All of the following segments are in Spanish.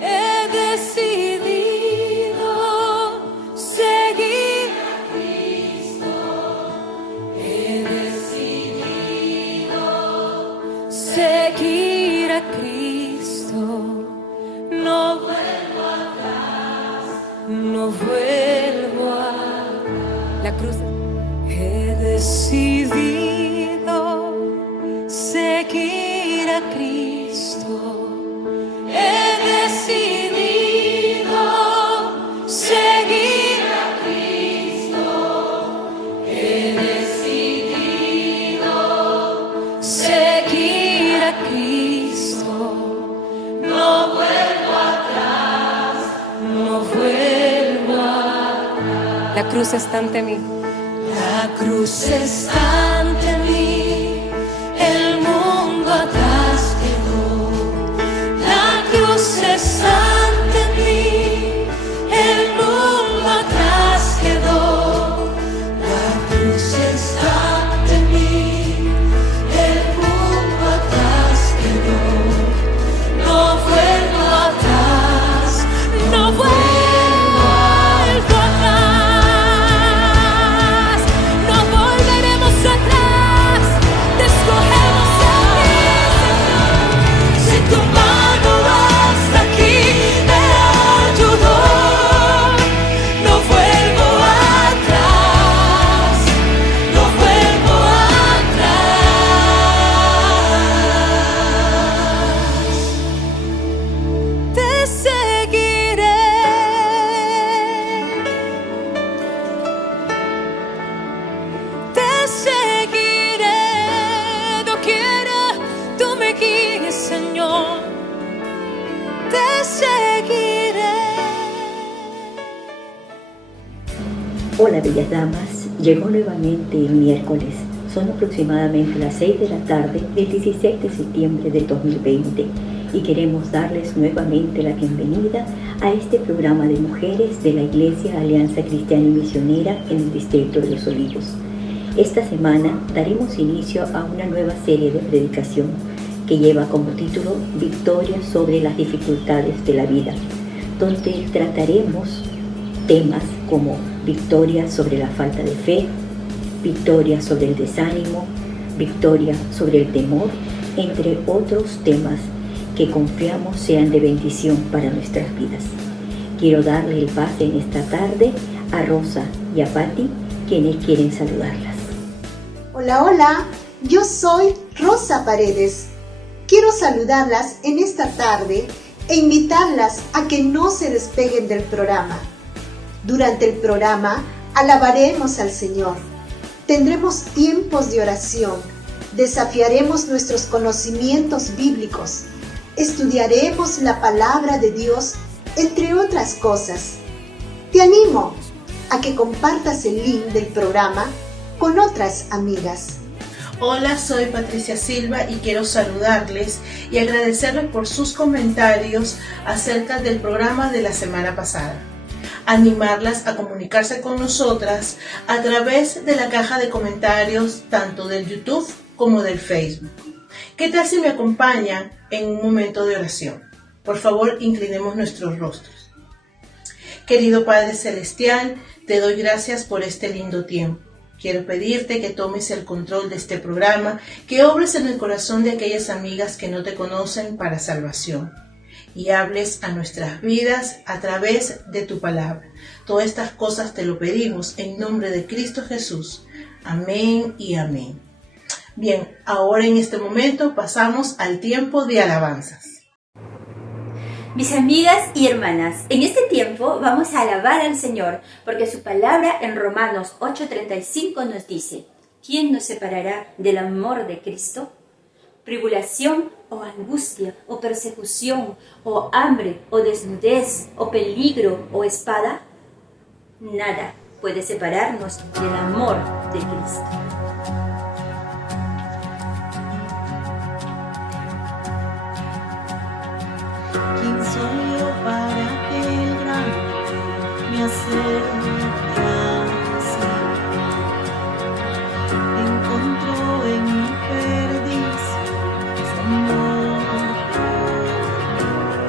He decidido seguir a Cristo. He decidido seguir a Cristo. No vuelvo atrás, no vuelvo a la cruz. He decidido seguir a Cristo. He decidido seguir a Cristo. He decidido seguir a Cristo. No vuelvo atrás, no vuelvo atrás. La cruz está ante mí. La cruz está ante mí. El mundo atrás quedó. La cruz está ante mí. El mundo atrás quedó. La cruz está ante mí. El mundo atrás quedó. No vuelvo atrás. No vuelvo atrás. No volveremos atrás. Te escogemos a ti, Señor. Si tu mano hasta aquí me ayudó, no vuelvo atrás. No vuelvo atrás. Te seguiré. Te seguiré, doquiera tú me guíes, Señor. Te seguiré. Hola bellas damas, llegó nuevamente el miércoles. Son aproximadamente las 6 de la tarde del 16 de septiembre del 2020 y queremos darles nuevamente la bienvenida a este programa de mujeres de la Iglesia Alianza Cristiana y Misionera en el Distrito de Los Olivos. Esta semana daremos inicio a una nueva serie de predicación que lleva como título Victoria sobre las dificultades de la vida, donde trataremos temas como victoria sobre la falta de fe, victoria sobre el desánimo, victoria sobre el temor, entre otros temas que confiamos sean de bendición para nuestras vidas. Quiero darle el pase en esta tarde a Rosa y a Patti, quienes quieren saludarlas. Hola, hola, yo soy Rosa Paredes. Quiero saludarlas en esta tarde e invitarlas a que no se despeguen del programa. Durante el programa alabaremos al Señor, tendremos tiempos de oración, desafiaremos nuestros conocimientos bíblicos, estudiaremos la palabra de Dios, entre otras cosas. Te animo a que compartas el link del programa con otras amigas. Hola, soy Patricia Silva y quiero saludarles y agradecerles por sus comentarios acerca del programa de la semana pasada. Animarlas a comunicarse con nosotras a través de la caja de comentarios tanto del YouTube como del Facebook. ¿Qué tal si me acompañan en un momento de oración? Por favor, inclinemos nuestros rostros. Querido Padre Celestial, te doy gracias por este lindo tiempo. Quiero pedirte que tomes el control de este programa, que obres en el corazón de aquellas amigas que no te conocen para salvación y hables a nuestras vidas a través de tu palabra. Todas estas cosas te lo pedimos en nombre de Cristo Jesús. Amén y amén. Bien, ahora en este momento pasamos al tiempo de alabanzas. Mis amigas y hermanas, en este tiempo vamos a alabar al Señor, porque su palabra en Romanos 8:35 nos dice: ¿quién nos separará del amor de Cristo? ¿Tribulación o angustia o persecución o hambre o desnudez o peligro o espada? Nada puede separarnos del amor de Cristo. ¿Quién soy yo para que el gran me acerque así? Encontró en mi perdiz su amor por mí.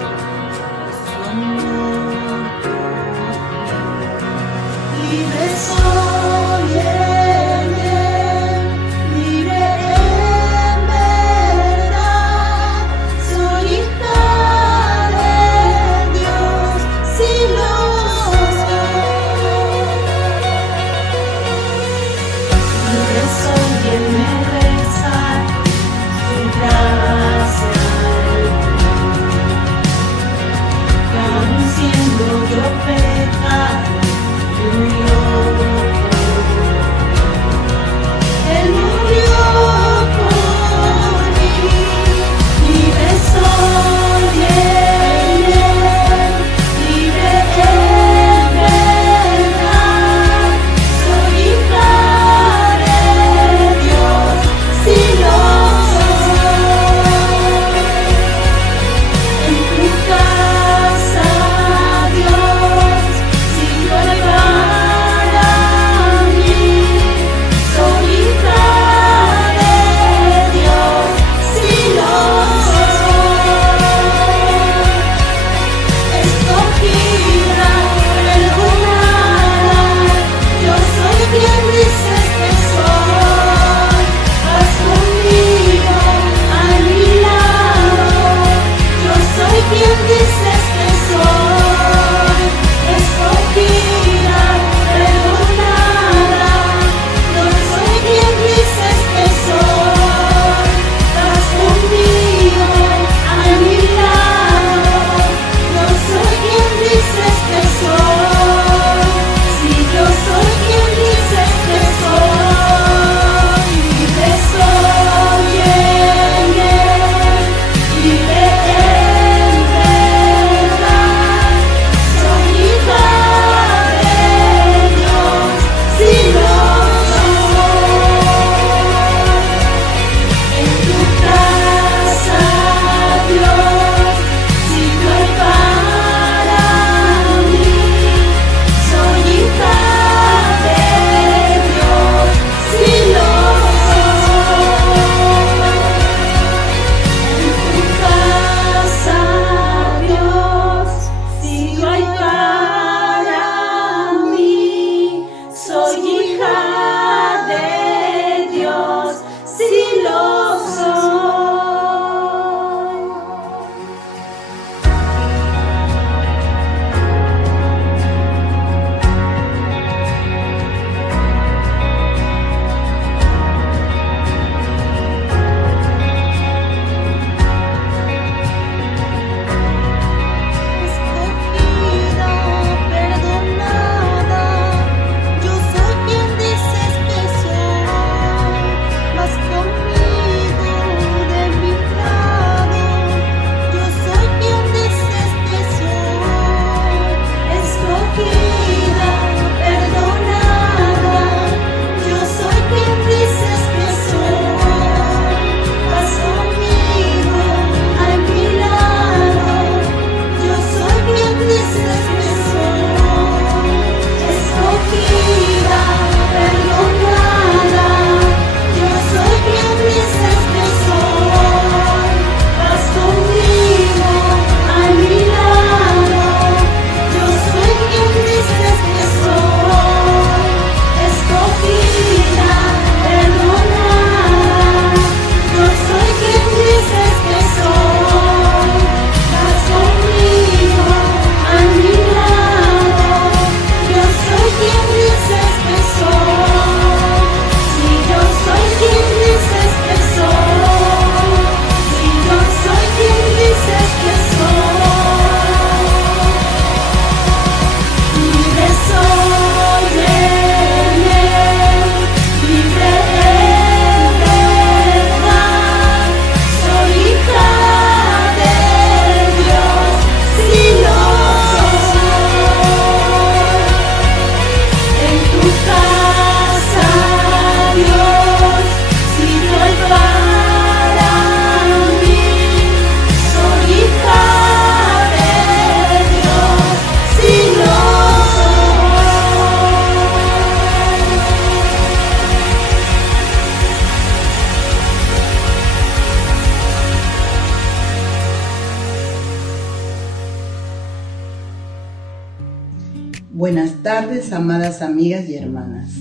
Buenas tardes, amadas amigas y hermanas.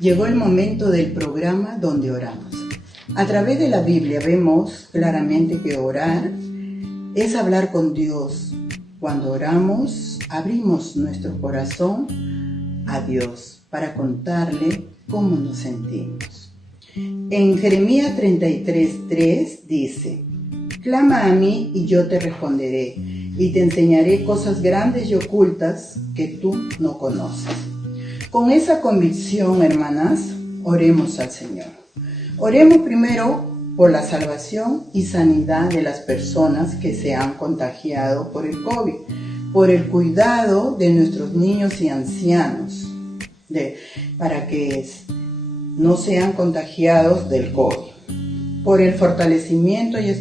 Llegó el momento del programa donde oramos. A través de la Biblia vemos claramente que orar es hablar con Dios. Cuando oramos, abrimos nuestro corazón a Dios para contarle cómo nos sentimos. En Jeremías 33:3 dice: clama a mí y yo te responderé, y te enseñaré cosas grandes y ocultas que tú no conoces. Con esa convicción, hermanas, oremos al Señor. Oremos primero por la salvación y sanidad de las personas que se han contagiado por el COVID, por el cuidado de nuestros niños y ancianos, para que no sean contagiados del COVID, por el fortalecimiento y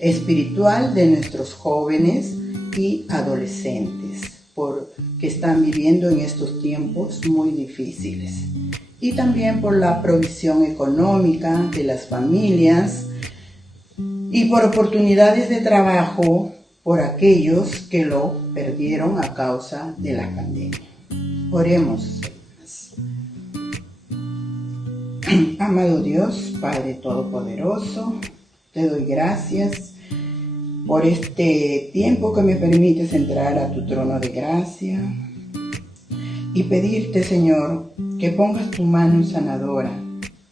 espiritual de nuestros jóvenes y adolescentes, porque están viviendo en estos tiempos muy difíciles. Y también por la provisión económica de las familias y por oportunidades de trabajo por aquellos que lo perdieron a causa de la pandemia. Oremos. Amado Dios, Padre Todopoderoso, te doy gracias por este tiempo que me permites entrar a tu trono de gracia y pedirte, Señor, que pongas tu mano sanadora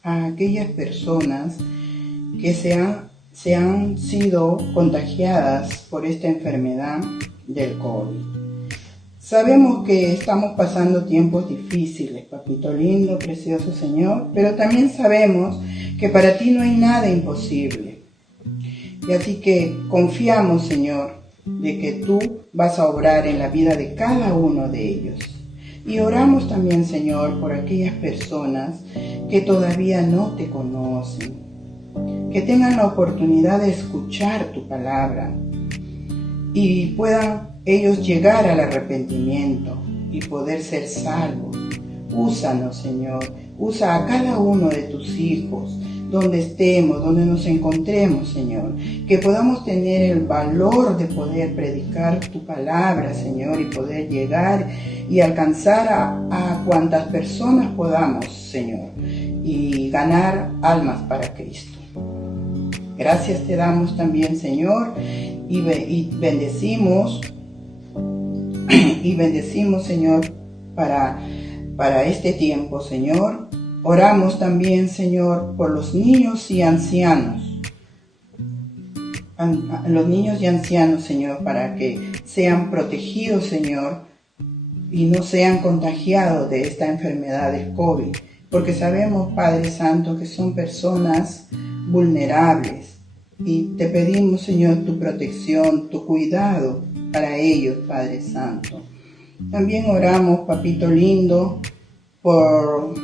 a aquellas personas que se han sido contagiadas por esta enfermedad del COVID. Sabemos que estamos pasando tiempos difíciles, papito lindo, precioso Señor, pero también sabemos que para ti no hay nada imposible. Y así que confiamos, Señor, de que tú vas a obrar en la vida de cada uno de ellos. Y oramos también, Señor, por aquellas personas que todavía no te conocen, que tengan la oportunidad de escuchar tu palabra y puedan ellos llegar al arrepentimiento y poder ser salvos. Úsanos, Señor, usa a cada uno de tus hijos, donde estemos, donde nos encontremos, Señor, que podamos tener el valor de poder predicar tu palabra, Señor, y poder llegar y alcanzar a cuantas personas podamos, Señor, y ganar almas para Cristo. Gracias te damos también, Señor, y bendecimos, Señor, para este tiempo, Señor. Oramos también, Señor, por los niños y ancianos. Los niños y ancianos, Señor, para que sean protegidos, Señor, y no sean contagiados de esta enfermedad del COVID. Porque sabemos, Padre Santo, que son personas vulnerables. Y te pedimos, Señor, tu protección, tu cuidado para ellos, Padre Santo. También oramos, papito lindo, por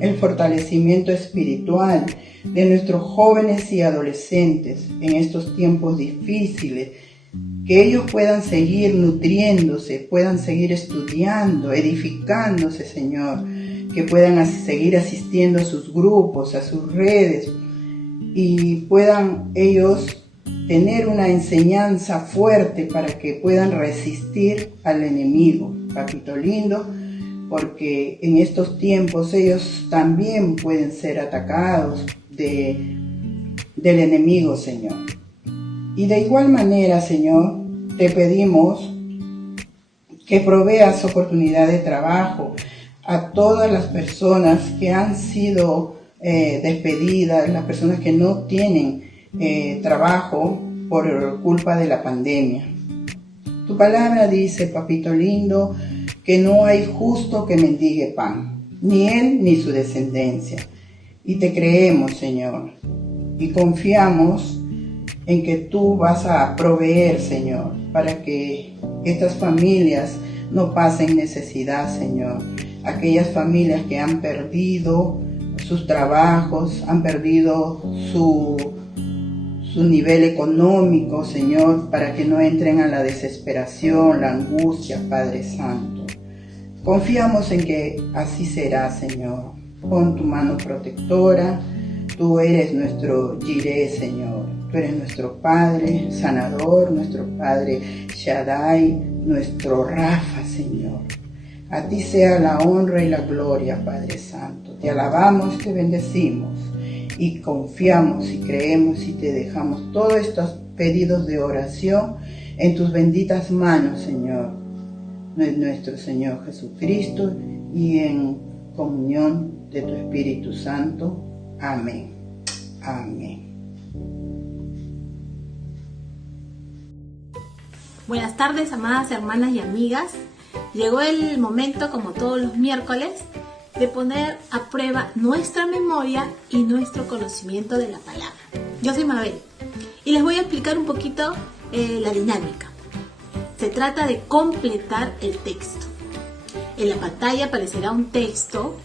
el fortalecimiento espiritual de nuestros jóvenes y adolescentes en estos tiempos difíciles, que ellos puedan seguir nutriéndose, puedan seguir estudiando, edificándose, Señor, que puedan seguir asistiendo a sus grupos, a sus redes, y puedan ellos tener una enseñanza fuerte para que puedan resistir al enemigo, papito lindo, porque en estos tiempos ellos también pueden ser atacados del enemigo, Señor. Y de igual manera, Señor, te pedimos que proveas oportunidad de trabajo a todas las personas que han sido despedidas, las personas que no tienen trabajo por culpa de la pandemia. Tu palabra dice, papito lindo, que no hay justo que mendigue pan, ni él ni su descendencia. Y te creemos, Señor, y confiamos en que tú vas a proveer, Señor, para que estas familias no pasen necesidad, Señor. Aquellas familias que han perdido sus trabajos, han perdido su nivel económico, Señor, para que no entren a la desesperación, la angustia, Padre Santo. Confiamos en que así será, Señor. Pon tu mano protectora. Tú eres nuestro Jireh, Señor. Tú eres nuestro Padre sanador, nuestro Padre Shaddai, nuestro Rafa, Señor. A ti sea la honra y la gloria, Padre Santo. Te alabamos, te bendecimos y confiamos y creemos y te dejamos todos estos pedidos de oración en tus benditas manos, Señor, nuestro Señor Jesucristo, y en comunión de tu Espíritu Santo. Amén. Amén. Buenas tardes, amadas hermanas y amigas. Llegó el momento, como todos los miércoles, de poner a prueba nuestra memoria y nuestro conocimiento de la palabra. Yo soy Mabel y les voy a explicar un poquito la dinámica. Se trata de completar el texto. En la pantalla aparecerá un texto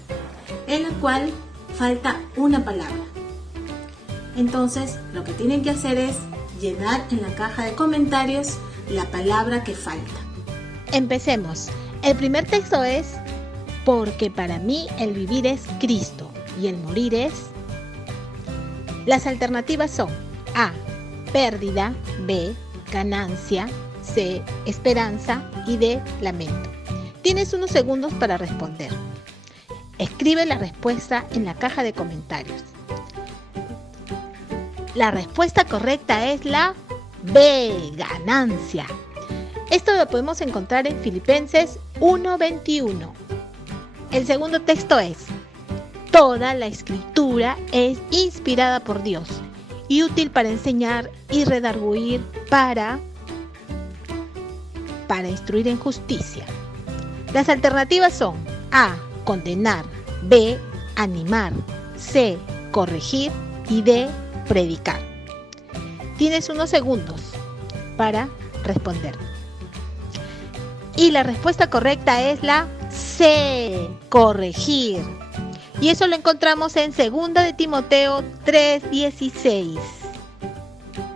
en el cual falta una palabra. Entonces, lo que tienen que hacer es llenar en la caja de comentarios la palabra que falta. Empecemos. El primer texto es: porque para mí el vivir es Cristo y el morir es. Las alternativas son A, pérdida; B, ganancia; C, esperanza; y D, lamento. Tienes unos segundos para responder. Escribe la respuesta en la caja de comentarios. La respuesta correcta es la B, ganancia. Esto lo podemos encontrar en Filipenses 1:21. El segundo texto es: toda la escritura es inspirada por Dios y útil para enseñar y redarguir, para instruir en justicia. Las alternativas son A, condenar; B, animar; C, corregir; y D, predicar. Tienes unos segundos para responder. Y la respuesta correcta es la C, corregir. Y eso lo encontramos en 2 de Timoteo 3:16.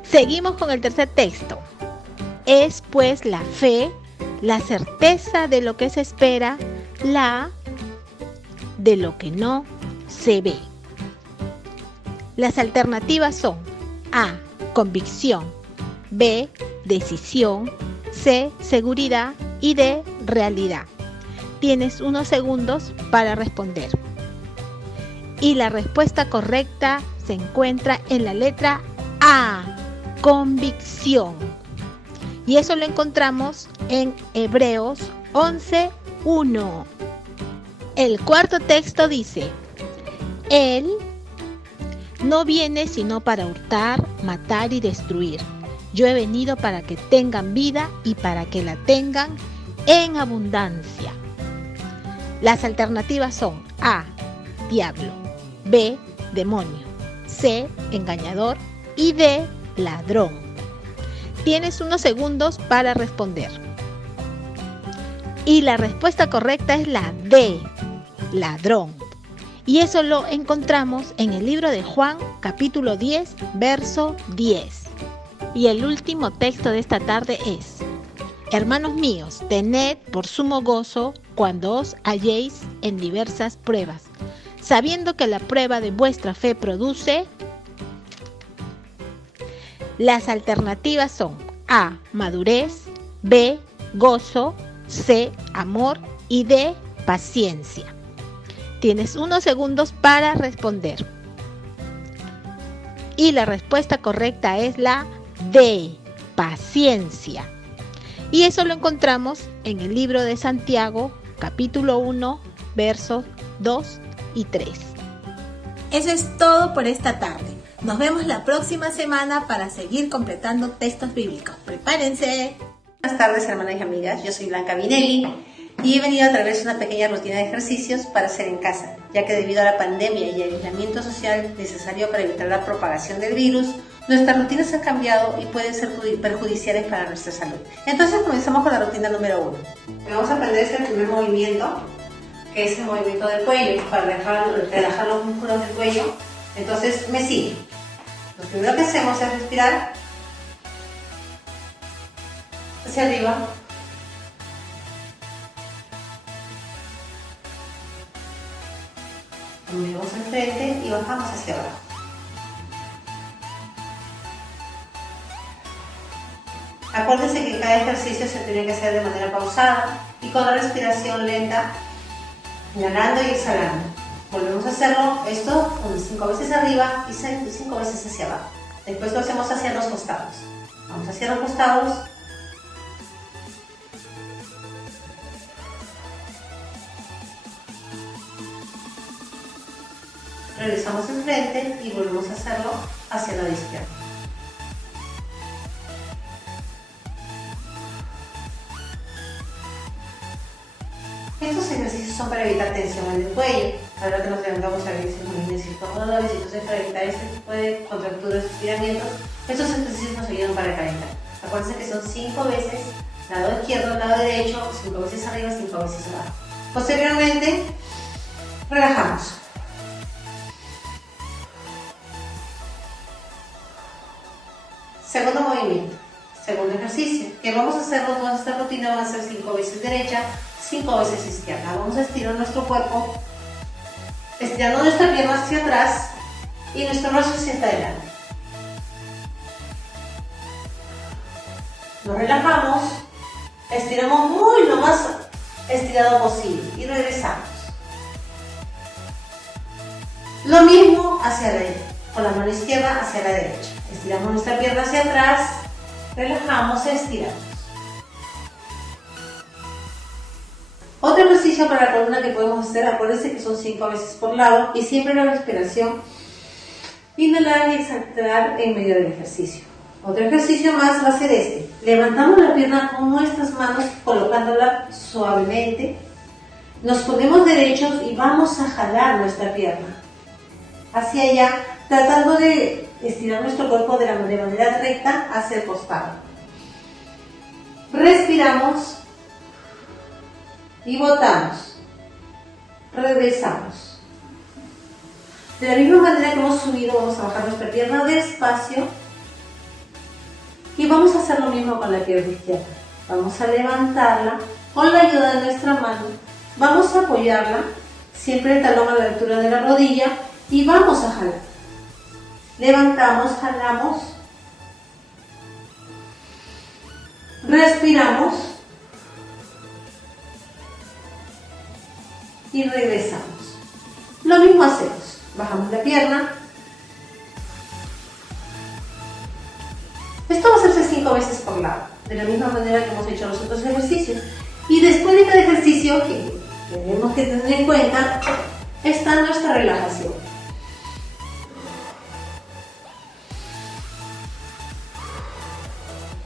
Seguimos con el tercer texto. Es pues la fe, la certeza de lo que se espera, la de lo que no se ve. Las alternativas son A, convicción; B, decisión; C, seguridad; y D, realidad. Tienes unos segundos para responder. Y la respuesta correcta se encuentra en la letra A, convicción. Y eso lo encontramos en Hebreos 11:1. El cuarto texto dice: Él no viene sino para hurtar, matar y destruir. Yo he venido para que tengan vida y para que la tengan en abundancia. Las alternativas son A, diablo; B, demonio; C, engañador; y D, ladrón. Tienes unos segundos para responder. Y la respuesta correcta es la D, ladrón. Y eso lo encontramos en el libro de Juan, capítulo 10, verso 10. Y el último texto de esta tarde es: hermanos míos, tened por sumo gozo cuando os halléis en diversas pruebas, sabiendo que la prueba de vuestra fe produce. Las alternativas son A, madurez; B, gozo; C, amor; y D, paciencia. Tienes unos segundos para responder. Y la respuesta correcta es la D, paciencia. Y eso lo encontramos en el libro de Santiago, capítulo 1, versos 2 y 3. Eso es todo por esta tarde. Nos vemos la próxima semana para seguir completando textos bíblicos. ¡Prepárense! Buenas tardes, hermanas y amigas. Yo soy Blanca Vinelli y he venido a traerles una pequeña rutina de ejercicios para hacer en casa, ya que debido a la pandemia y el aislamiento social necesario para evitar la propagación del virus, nuestras rutinas han cambiado y pueden ser perjudiciales para nuestra salud. Entonces comenzamos con la rutina número 1. Vamos a aprender el primer movimiento, que es el movimiento del cuello, para relajar los músculos del cuello. Entonces me sigue. Lo primero que hacemos es respirar hacia arriba, movemos al frente y bajamos hacia abajo. Acuérdense que cada ejercicio se tiene que hacer de manera pausada y con la respiración lenta, inhalando y exhalando. Volvemos a hacerlo, esto 5 veces arriba y 5 veces hacia abajo. Después lo hacemos hacia los costados. Vamos hacia los costados. Regresamos enfrente y volvemos a hacerlo hacia la izquierda. Estos ejercicios son para evitar tensión en el cuello. Ahora que nos levantamos a veces con dolores, entonces para evitar este tipo de contracturas y estiramientos, estos ejercicios nos ayudan para calentar. Acuérdense que son 5 veces, lado izquierdo, lado derecho, 5 veces arriba, 5 veces abajo. Posteriormente, relajamos. Segundo movimiento, segundo ejercicio. Que vamos a hacerlo toda esta rutina, va a ser 5 veces derecha, 5 veces izquierda. Vamos a estirar nuestro cuerpo, estirando nuestra pierna hacia atrás y nuestro brazo hacia adelante. Nos relajamos, estiramos muy lo más estirado posible y regresamos. Lo mismo hacia la derecha, con la mano izquierda hacia la derecha. Estiramos nuestra pierna hacia atrás, relajamos, estiramos. Otro ejercicio para la columna que podemos hacer, acuérdense que son 5 veces por lado y siempre la respiración, inhalar y exhalar en medio del ejercicio. Otro ejercicio más va a ser este. Levantamos la pierna con nuestras manos, colocándola suavemente. Nos ponemos derechos y vamos a jalar nuestra pierna hacia allá, tratando de estirar nuestro cuerpo de manera recta hacia el costado. Respiramos y botamos. Regresamos. De la misma manera que hemos subido, vamos a bajar nuestra pierna despacio y vamos a hacer lo mismo con la pierna izquierda. Vamos a levantarla con la ayuda de nuestra mano. Vamos a apoyarla, siempre el talón a la altura de la rodilla y vamos a jalar. Levantamos, jalamos, respiramos y regresamos. Lo mismo hacemos, bajamos la pierna. Esto va a hacerse 5 veces por lado, de la misma manera que hemos hecho los otros ejercicios. Y después de cada ejercicio que tenemos que tener en cuenta está nuestra relajación.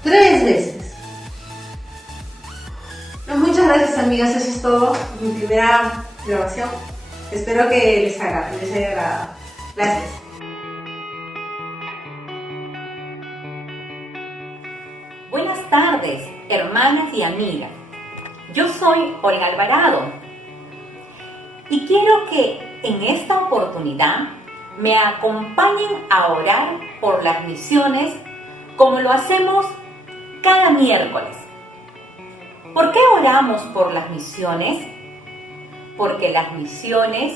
Tres veces. Muchas gracias, amigas, eso es todo. Mi primera grabación. Espero que les haya agradado. Gracias. Buenas tardes, hermanas y amigas. Yo soy Olga Alvarado y quiero que en esta oportunidad me acompañen a orar por las misiones como lo hacemos cada miércoles. ¿Por qué oramos por las misiones? Porque las misiones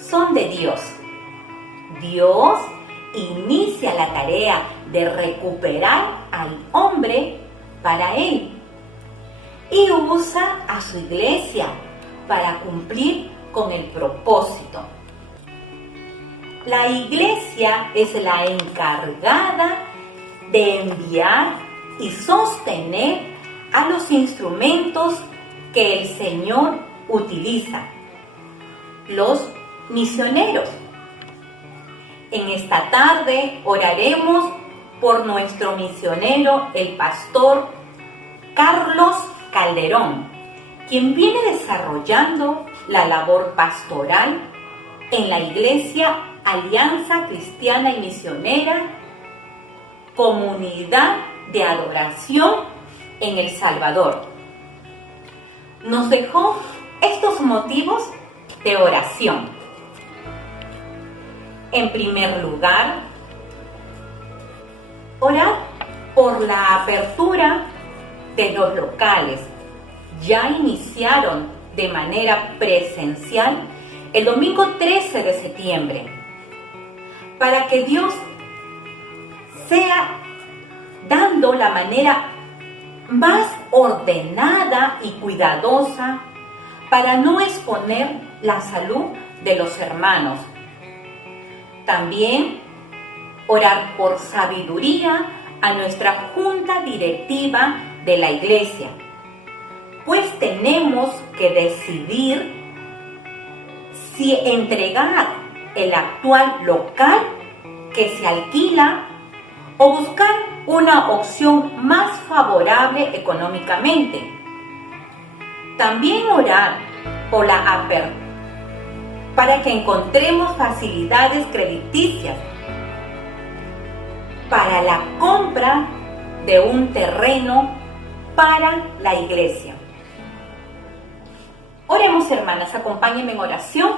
son de Dios. Dios inicia la tarea de recuperar al hombre para Él y usa a su iglesia para cumplir con el propósito. La iglesia es la encargada de enviar y sostener a los instrumentos que el Señor utiliza, los misioneros. En esta tarde oraremos por nuestro misionero, el pastor Carlos Calderón, quien viene desarrollando la labor pastoral en la Iglesia Alianza Cristiana y Misionera, Comunidad de Adoración en El Salvador. Nos dejó estos motivos de oración. En primer lugar, orar por la apertura de los locales. Ya iniciaron de manera presencial el domingo 13 de septiembre, para que Dios sea dando la manera más ordenada y cuidadosa para no exponer la salud de los hermanos. También orar por sabiduría a nuestra junta directiva de la iglesia, pues tenemos que decidir si entregar el actual local que se alquila o buscar una opción más favorable económicamente. También orar por la apertura para que encontremos facilidades crediticias para la compra de un terreno para la iglesia. Oremos, hermanas, acompáñenme en oración.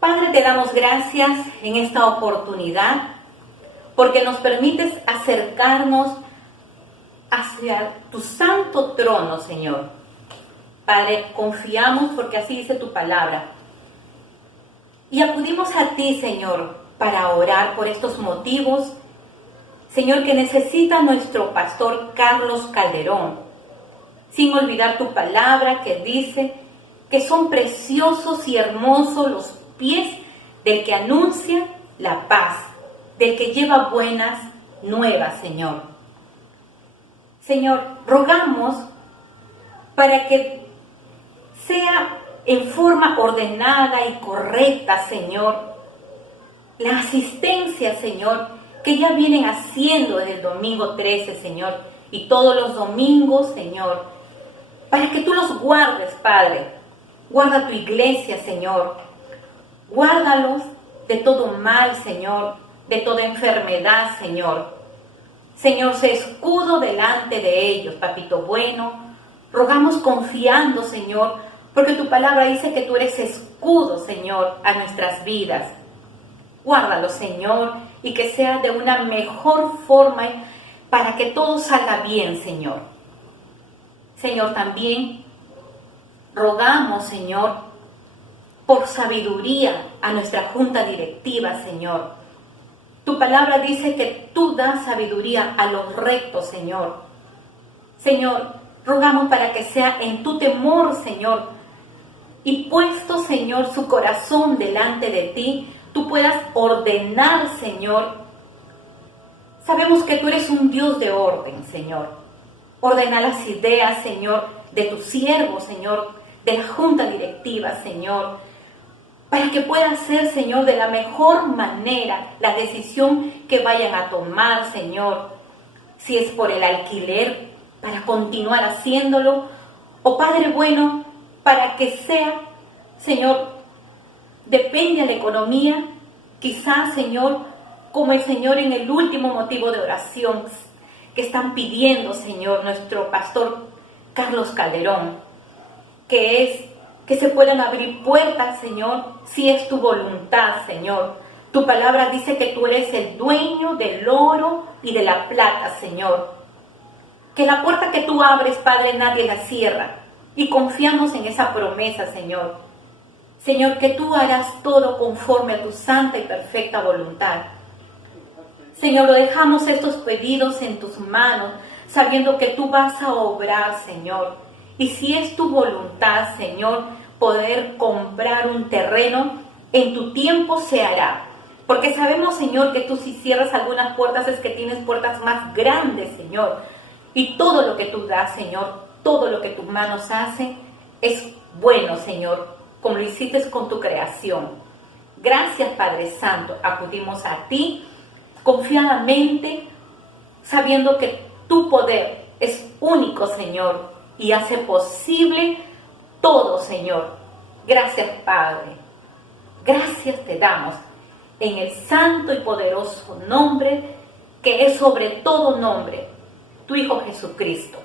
Padre, te damos gracias en esta oportunidad porque nos permites acercarnos hacia tu santo trono, Señor. Padre, confiamos porque así dice tu palabra. Y acudimos a ti, Señor, para orar por estos motivos, Señor, que necesita nuestro pastor Carlos Calderón. Sin olvidar tu palabra que dice que son preciosos y hermosos los pies del que anuncia la paz, del que lleva buenas nuevas, Señor. Señor, rogamos para que sea en forma ordenada y correcta, Señor, la asistencia, Señor, que ya vienen haciendo desde el domingo 13, Señor, y todos los domingos, Señor, para que tú los guardes, Padre. Guarda tu iglesia, Señor. Guárdalos de todo mal, Señor, de toda enfermedad, Señor. Señor, sé escudo delante de ellos, Papito bueno. Rogamos confiando, Señor, porque tu palabra dice que tú eres escudo, Señor, a nuestras vidas. Guárdalos, Señor, y que sea de una mejor forma para que todo salga bien, Señor. Señor, también rogamos, Señor, por sabiduría a nuestra junta directiva, Señor. Tu palabra dice que tú das sabiduría a los rectos, Señor. Señor, rogamos para que sea en tu temor, Señor, y puesto, Señor, su corazón delante de ti, tú puedas ordenar, Señor. Sabemos que tú eres un Dios de orden, Señor. Ordena las ideas, Señor, de tu siervo, Señor, de la junta directiva, Señor, para que pueda ser, Señor, de la mejor manera la decisión que vayan a tomar, Señor. Si es por el alquiler, para continuar haciéndolo, o Padre bueno, para que sea, Señor, depende de la economía, quizás, Señor, como el Señor en el último motivo de oración que están pidiendo, Señor, nuestro pastor Carlos Calderón, que es que se puedan abrir puertas, Señor, si es tu voluntad, Señor. Tu palabra dice que tú eres el dueño del oro y de la plata, Señor. Que la puerta que tú abres, Padre, nadie la cierra. Y confiamos en esa promesa, Señor. Señor, que tú harás todo conforme a tu santa y perfecta voluntad. Señor, lo dejamos estos pedidos en tus manos, sabiendo que tú vas a obrar, Señor. Y si es tu voluntad, Señor, poder comprar un terreno, en tu tiempo se hará. Porque sabemos, Señor, que tú si cierras algunas puertas es que tienes puertas más grandes, Señor. Y todo lo que tú das, Señor, todo lo que tus manos hacen es bueno, Señor, como lo hiciste con tu creación. Gracias, Padre Santo, acudimos a ti confiadamente, sabiendo que tu poder es único, Señor, y hace posible todo, Señor. Gracias, Padre. Gracias te damos en el santo y poderoso nombre que es sobre todo nombre, tu Hijo Jesucristo.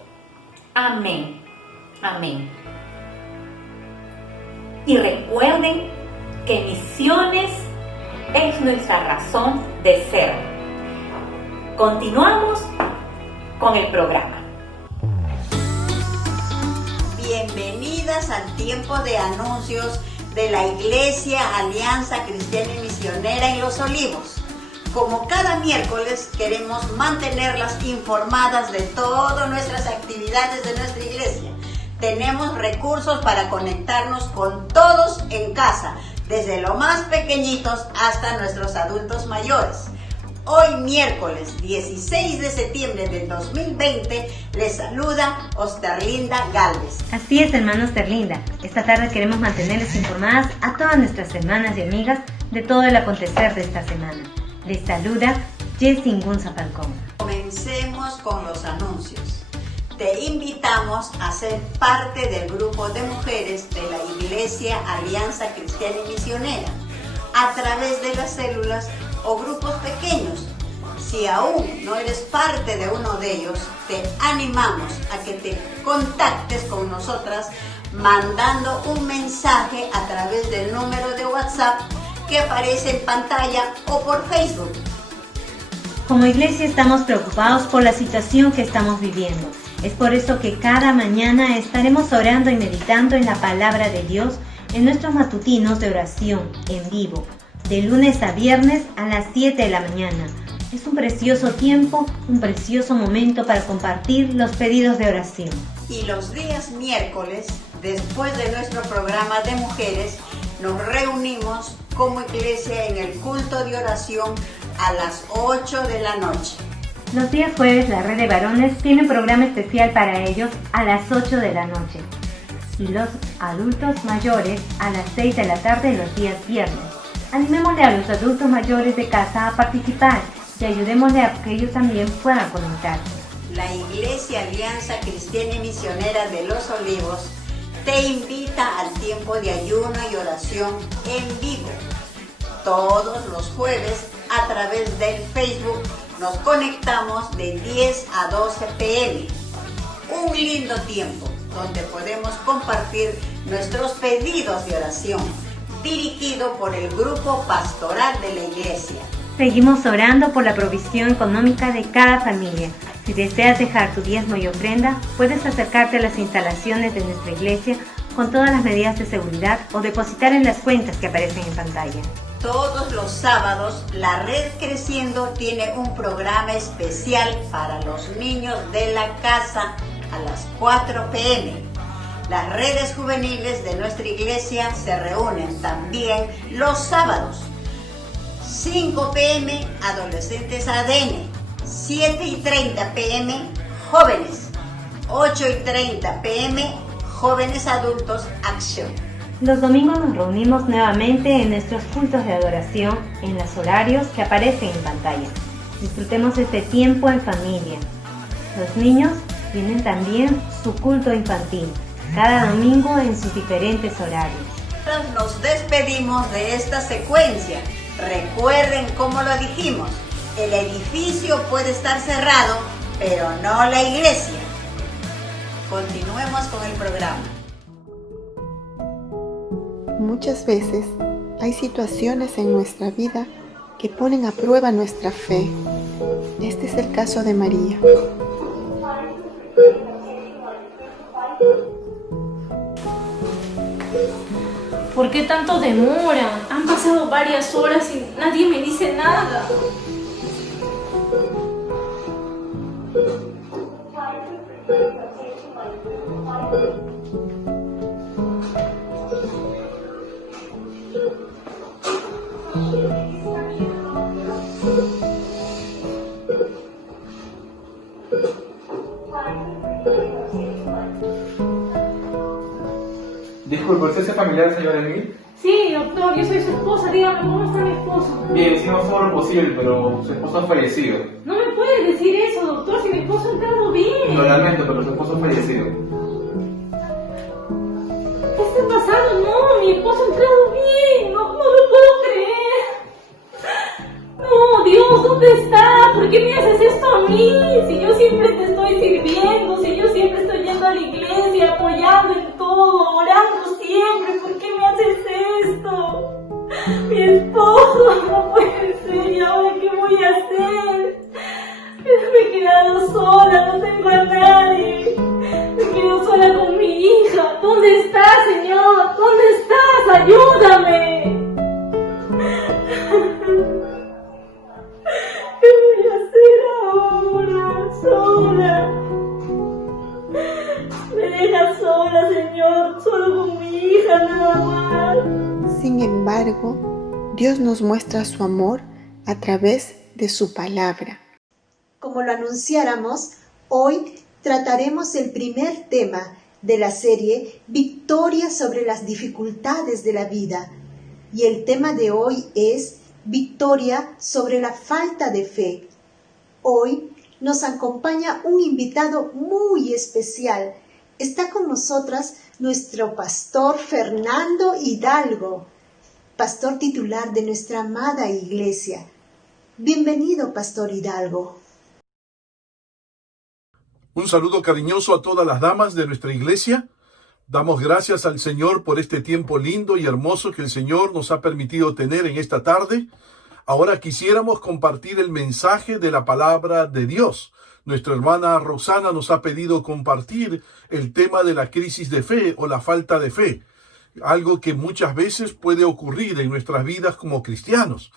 Amén. Amén. Y recuerden que misiones es nuestra razón de ser. Continuamos con el programa. Bienvenidas al tiempo de anuncios de la Iglesia Alianza Cristiana y Misionera en Los Olivos. Como cada miércoles queremos mantenerlas informadas de todas nuestras actividades de nuestra iglesia. Tenemos recursos para conectarnos con todos en casa, desde los más pequeñitos hasta nuestros adultos mayores. Hoy miércoles 16 de septiembre del 2020 les saluda Osterlinda Galvez. Así es, hermana Osterlinda. Esta tarde queremos mantenerles informadas a todas nuestras hermanas y amigas de todo el acontecer de esta semana. Les saluda Jessie Gunza Falcón. Comencemos con los anuncios. Te invitamos a ser parte del grupo de mujeres de la Iglesia Alianza Cristiana y Misionera a través de las células o grupos pequeños. Si aún no eres parte de uno de ellos, te animamos a que te contactes con nosotras mandando un mensaje a través del número de WhatsApp que aparece en pantalla o por Facebook. Como iglesia estamos preocupados por la situación que estamos viviendo. Es por eso que cada mañana estaremos orando y meditando en la palabra de Dios en nuestros matutinos de oración en vivo, de lunes a viernes a las 7 de la mañana. Es un precioso tiempo, un precioso momento para compartir los pedidos de oración. Y los días miércoles, después de nuestro programa de mujeres, nos reunimos como iglesia en el culto de oración a las 8 de la noche. Los días jueves la red de varones tiene un programa especial para ellos a las 8 de la noche. Y los adultos mayores a las 6 de la tarde los días viernes. Animémosle a los adultos mayores de casa a participar y ayudémosle a que ellos también puedan conectarse. La Iglesia Alianza Cristiana y Misionera de Los Olivos te invita al tiempo de ayuno y oración en vivo. Todos los jueves a través del Facebook nos conectamos de 10 a 12 p.m. Un lindo tiempo donde podemos compartir nuestros pedidos de oración, dirigido por el grupo pastoral de la iglesia. Seguimos orando por la provisión económica de cada familia. Si deseas dejar tu diezmo y ofrenda, puedes acercarte a las instalaciones de nuestra iglesia con todas las medidas de seguridad o depositar en las cuentas que aparecen en pantalla. Todos los sábados, la Red Creciendo tiene un programa especial para los niños de la casa a las 4 p.m. Las redes juveniles de nuestra iglesia se reúnen también los sábados. 5 p.m. Adolescentes ADN, 7:30 p.m. Jóvenes, 8:30 p.m. Jóvenes Adultos Acción. Los domingos nos reunimos nuevamente en nuestros cultos de adoración en los horarios que aparecen en pantalla. Disfrutemos este tiempo en familia. Los niños tienen también su culto infantil, cada domingo en sus diferentes horarios. Nos despedimos de esta secuencia. Recuerden cómo lo dijimos, el edificio puede estar cerrado, pero no la iglesia. Continuemos con el programa. Muchas veces hay situaciones en nuestra vida que ponen a prueba nuestra fe. Este es el caso de María. ¿Por qué tanto demora? Han pasado varias horas y nadie me dice nada. Disculpe, ¿usted es familiar del señor Emil? Sí, doctor, yo soy su esposa. Dígame, ¿cómo está mi esposo? Bien, hicimos todo lo posible, pero su esposo ha fallecido. No me puede decir eso, doctor, si mi esposo ha entrado bien. Lo lamento, pero su esposo ha fallecido. ¿Qué está pasando? No, mi esposo ha entrado bien. No lo puedo creer. No, Dios, ¿dónde está? ¿Por qué me haces esto a mí? Si yo siempre te estoy sirviendo, si yo siempre estoy yendo a la iglesia, apoyando en todo, orando siempre, ¿por qué me haces esto? Mi esposo, no puede ser, ¿y ahora qué voy a hacer? Me he quedado sola, no tengo a nadie. Me quedo sola con mi hija. ¿Dónde estás, Señor? ¿Dónde estás? ¡Ayúdame! quiero nada más. Sin embargo, Dios nos muestra su amor a través de su palabra. Como lo anunciáramos, hoy trataremos el primer tema de la serie Victoria sobre las dificultades de la vida. Y el tema de hoy es Victoria sobre la falta de fe. Hoy nos acompaña un invitado muy especial. Está con nosotras nuestro pastor Fernando Hidalgo, pastor titular de nuestra amada iglesia. Bienvenido, pastor Hidalgo. Un saludo cariñoso a todas las damas de nuestra iglesia. Damos gracias al Señor por este tiempo lindo y hermoso que el Señor nos ha permitido tener en esta tarde. Ahora quisiéramos compartir el mensaje de la palabra de Dios. Nuestra hermana Rosana nos ha pedido compartir el tema de la crisis de fe o la falta de fe, algo que muchas veces puede ocurrir en nuestras vidas como cristianos.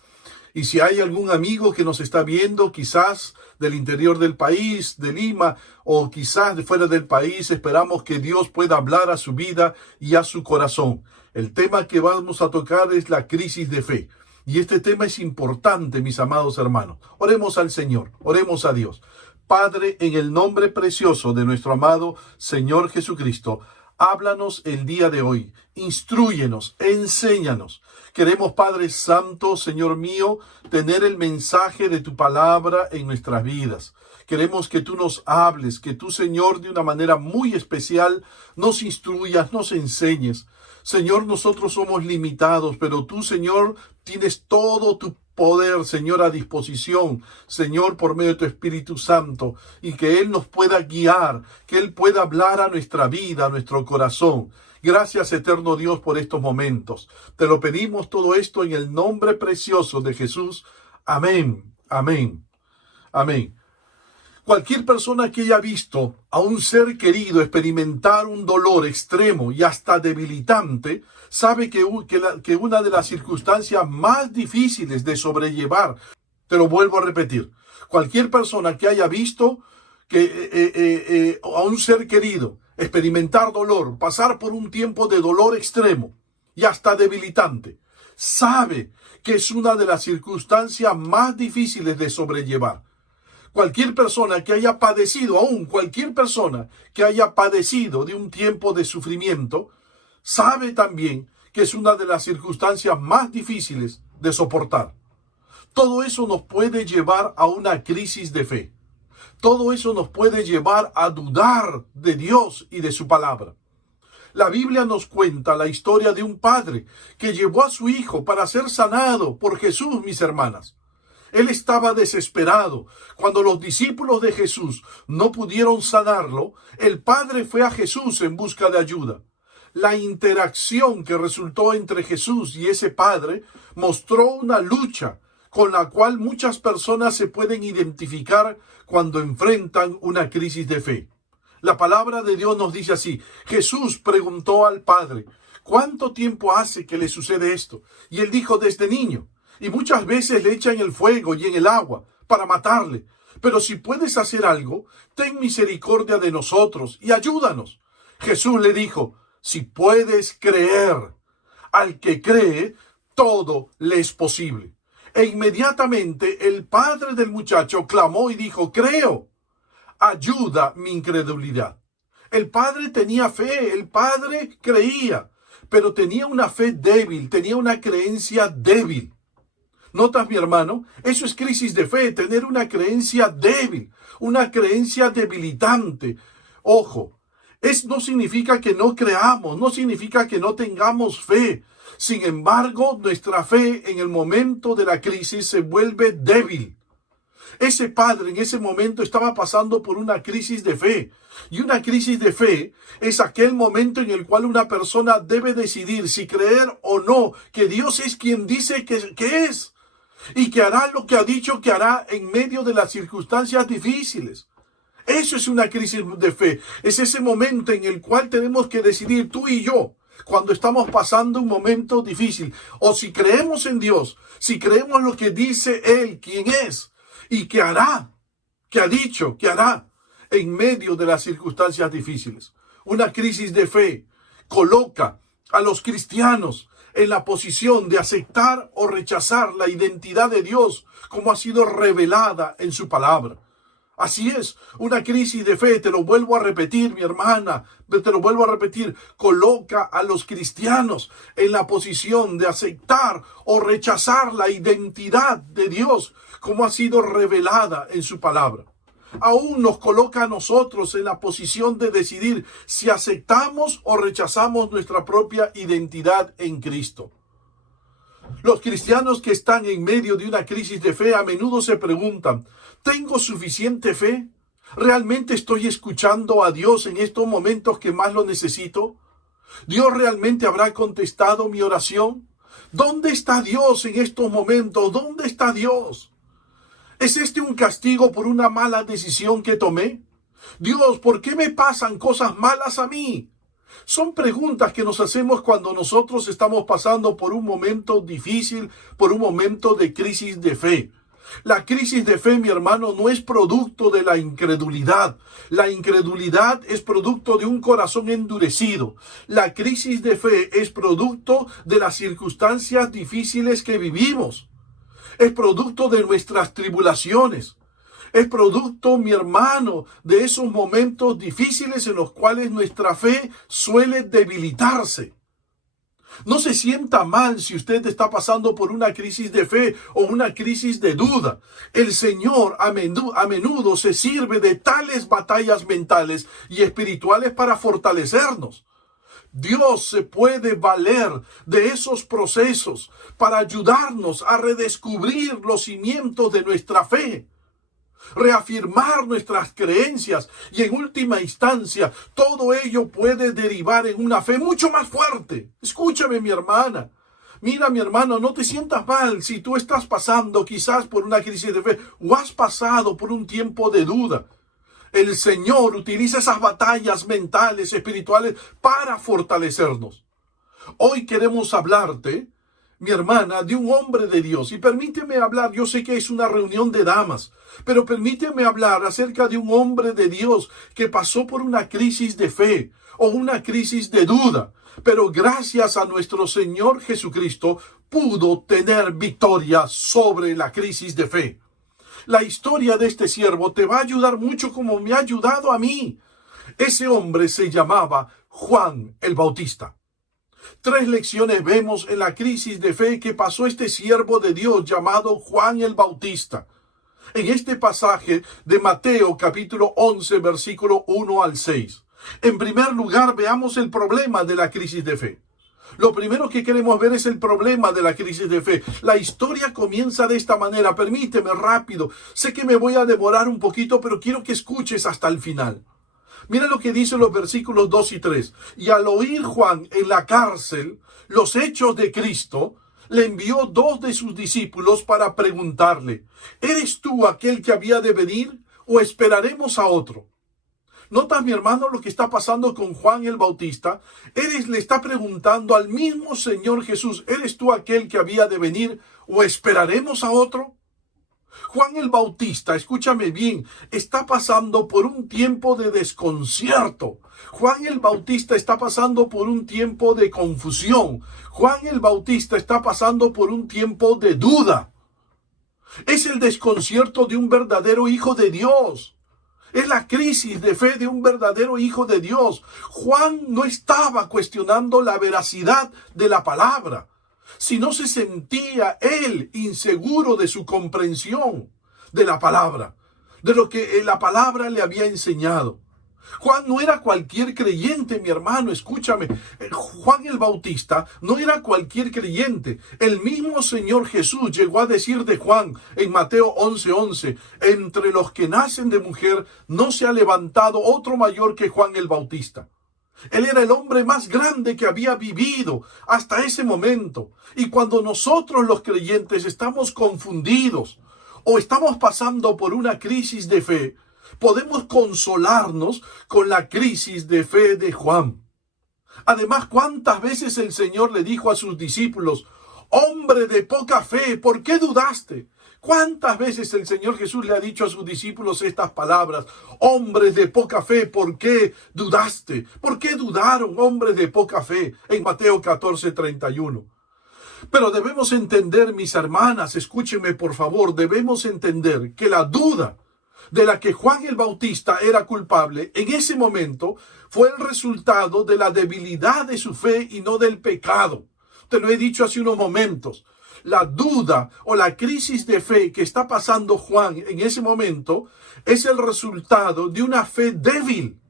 Y si hay algún amigo que nos está viendo, quizás del interior del país, de Lima, o quizás de fuera del país, esperamos que Dios pueda hablar a su vida y a su corazón. El tema que vamos a tocar es la crisis de fe. Y este tema es importante, mis amados hermanos. Oremos al Señor, oremos a Dios. Padre, en el nombre precioso de nuestro amado Señor Jesucristo, háblanos el día de hoy, instrúyenos, enséñanos. Queremos, Padre Santo, Señor mío, tener el mensaje de tu palabra en nuestras vidas. Queremos que tú nos hables, que tú, Señor, de una manera muy especial, nos instruyas, nos enseñes. Señor, nosotros somos limitados, pero tú, Señor, tienes todo tu poder, Señor, a disposición, Señor, por medio de tu Espíritu Santo, y que Él nos pueda guiar, que Él pueda hablar a nuestra vida, a nuestro corazón. Gracias, eterno Dios, por estos momentos. Te lo pedimos todo esto en el nombre precioso de Jesús. Amén, amén, amén. Cualquier persona que haya visto a un ser querido experimentar un dolor extremo y hasta debilitante, sabe que una de las circunstancias más difíciles de sobrellevar, te lo vuelvo a repetir, cualquier persona que haya visto a un ser querido experimentar dolor, pasar por un tiempo de dolor extremo y hasta debilitante, sabe que es una de las circunstancias más difíciles de sobrellevar. Cualquier persona que haya padecido, cualquier persona que haya padecido de un tiempo de sufrimiento, sabe también que es una de las circunstancias más difíciles de soportar. Todo eso nos puede llevar a una crisis de fe. Todo eso nos puede llevar a dudar de Dios y de su palabra. La Biblia nos cuenta la historia de un padre que llevó a su hijo para ser sanado por Jesús, mis hermanas. Él estaba desesperado. Cuando los discípulos de Jesús no pudieron sanarlo, el Padre fue a Jesús en busca de ayuda. La interacción que resultó entre Jesús y ese Padre mostró una lucha con la cual muchas personas se pueden identificar cuando enfrentan una crisis de fe. La palabra de Dios nos dice así: Jesús preguntó al Padre, ¿cuánto tiempo hace que le sucede esto? Y él dijo, desde niño. Y muchas veces le echan el fuego y en el agua para matarle. Pero si puedes hacer algo, ten misericordia de nosotros y ayúdanos. Jesús le dijo, si puedes creer, al que cree, todo le es posible. E inmediatamente el padre del muchacho clamó y dijo, creo, ayuda mi incredulidad. El padre tenía fe, el padre creía, pero tenía una fe débil, tenía una creencia débil. ¿Notas, mi hermano? Eso es crisis de fe, tener una creencia débil, una creencia debilitante. Ojo, no significa que no creamos, no significa que no tengamos fe. Sin embargo, nuestra fe en el momento de la crisis se vuelve débil. Ese padre en ese momento estaba pasando por una crisis de fe. Y una crisis de fe es aquel momento en el cual una persona debe decidir si creer o no que Dios es quien dice que es. Y que hará lo que ha dicho que hará en medio de las circunstancias difíciles. Eso es una crisis de fe. Es ese momento en el cual tenemos que decidir tú y yo, cuando estamos pasando un momento difícil, o si creemos en Dios, si creemos lo que dice Él, quién es, y que hará, que ha dicho, que hará en medio de las circunstancias difíciles. Una crisis de fe coloca a los cristianos en la posición de aceptar o rechazar la identidad de Dios como ha sido revelada en su palabra. Así es, una crisis de fe, te lo vuelvo a repetir, mi hermana, te lo vuelvo a repetir, coloca a los cristianos en la posición de aceptar o rechazar la identidad de Dios como ha sido revelada en su palabra. Aún nos coloca a nosotros en la posición de decidir si aceptamos o rechazamos nuestra propia identidad en Cristo. Los cristianos que están en medio de una crisis de fe a menudo se preguntan, ¿tengo suficiente fe? ¿Realmente estoy escuchando a Dios en estos momentos que más lo necesito? ¿Dios realmente habrá contestado mi oración? ¿Dónde está Dios en estos momentos? ¿Dónde está Dios? ¿Es este un castigo por una mala decisión que tomé? Dios, ¿por qué me pasan cosas malas a mí? Son preguntas que nos hacemos cuando nosotros estamos pasando por un momento difícil, por un momento de crisis de fe. La crisis de fe, mi hermano, no es producto de la incredulidad. La incredulidad es producto de un corazón endurecido. La crisis de fe es producto de las circunstancias difíciles que vivimos. Es producto de nuestras tribulaciones. Es producto, mi hermano, de esos momentos difíciles en los cuales nuestra fe suele debilitarse. No se sienta mal si usted está pasando por una crisis de fe o una crisis de duda. El Señor a menudo se sirve de tales batallas mentales y espirituales para fortalecernos. Dios se puede valer de esos procesos para ayudarnos a redescubrir los cimientos de nuestra fe, reafirmar nuestras creencias y en última instancia todo ello puede derivar en una fe mucho más fuerte. Escúchame, mi hermana. Mira, mi hermano, no te sientas mal si tú estás pasando quizás por una crisis de fe o has pasado por un tiempo de duda. El Señor utiliza esas batallas mentales, espirituales para fortalecernos. Hoy queremos hablarte, mi hermana, de un hombre de Dios. Y permíteme hablar, yo sé que es una reunión de damas, pero permíteme hablar acerca de un hombre de Dios que pasó por una crisis de fe o una crisis de duda. Pero gracias a nuestro Señor Jesucristo pudo tener victoria sobre la crisis de fe. La historia de este siervo te va a ayudar mucho como me ha ayudado a mí. Ese hombre se llamaba Juan el Bautista. 3 lecciones vemos en la crisis de fe que pasó este siervo de Dios llamado Juan el Bautista. En este pasaje de Mateo capítulo 11 versículo 1 al 6. En primer lugar, veamos el problema de la crisis de fe. Lo primero que queremos ver es el problema de la crisis de fe. La historia comienza de esta manera. Permíteme rápido. Sé que me voy a demorar un poquito, pero quiero que escuches hasta el final. Mira lo que dicen los versículos 2 y 3. Y al oír Juan en la cárcel los hechos de Cristo, le envió 2 de sus discípulos para preguntarle, ¿eres tú aquel que había de venir o esperaremos a otro? ¿Notas, mi hermano, lo que está pasando con Juan el Bautista? Le está preguntando al mismo Señor Jesús, ¿eres tú aquel que había de venir o esperaremos a otro? Juan el Bautista, escúchame bien, está pasando por un tiempo de desconcierto. Juan el Bautista está pasando por un tiempo de confusión. Juan el Bautista está pasando por un tiempo de duda. Es el desconcierto de un verdadero hijo de Dios. Es la crisis de fe de un verdadero hijo de Dios. Juan no estaba cuestionando la veracidad de la palabra, sino se sentía él inseguro de su comprensión de la palabra, de lo que la palabra le había enseñado. Juan no era cualquier creyente, mi hermano, escúchame. Juan el Bautista no era cualquier creyente. El mismo Señor Jesús llegó a decir de Juan en Mateo 11:11, entre los que nacen de mujer no se ha levantado otro mayor que Juan el Bautista. Él era el hombre más grande que había vivido hasta ese momento. Y cuando nosotros los creyentes estamos confundidos o estamos pasando por una crisis de fe, podemos consolarnos con la crisis de fe de Juan. Además, ¿cuántas veces el Señor le dijo a sus discípulos, hombre de poca fe, ¿por qué dudaste? ¿Cuántas veces el Señor Jesús le ha dicho a sus discípulos estas palabras? Hombres de poca fe, ¿por qué dudaste? ¿Por qué dudaron, hombres de poca fe? En Mateo 14:31. Pero debemos entender, mis hermanas, escúchenme por favor, debemos entender que la duda de la que Juan el Bautista era culpable en ese momento fue el resultado de la debilidad de su fe y no del pecado. Te lo he dicho hace unos momentos. La duda o la crisis de fe que está pasando Juan en ese momento es el resultado de una fe débil,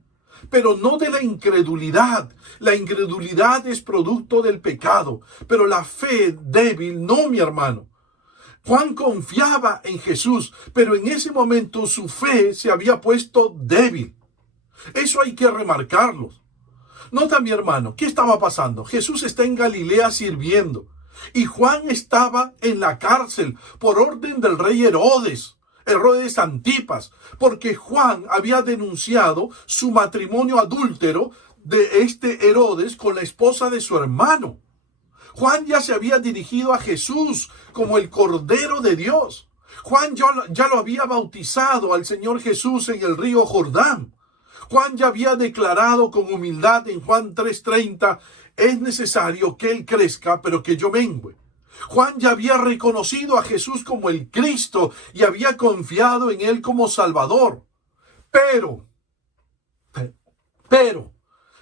pero no de la incredulidad. La incredulidad es producto del pecado, pero la fe débil no, mi hermano. Juan confiaba en Jesús, pero en ese momento su fe se había puesto débil. Eso hay que remarcarlo. Nota, mi hermano, ¿qué estaba pasando? Jesús está en Galilea sirviendo y Juan estaba en la cárcel por orden del rey Herodes Antipas, porque Juan había denunciado su matrimonio adúltero de este Herodes con la esposa de su hermano. Juan ya se había dirigido a Jesús como el Cordero de Dios. Juan ya lo había bautizado al Señor Jesús en el río Jordán. Juan ya había declarado con humildad en Juan 3:30, es necesario que Él crezca, pero que yo mengüe. Juan ya había reconocido a Jesús como el Cristo y había confiado en Él como Salvador. Pero,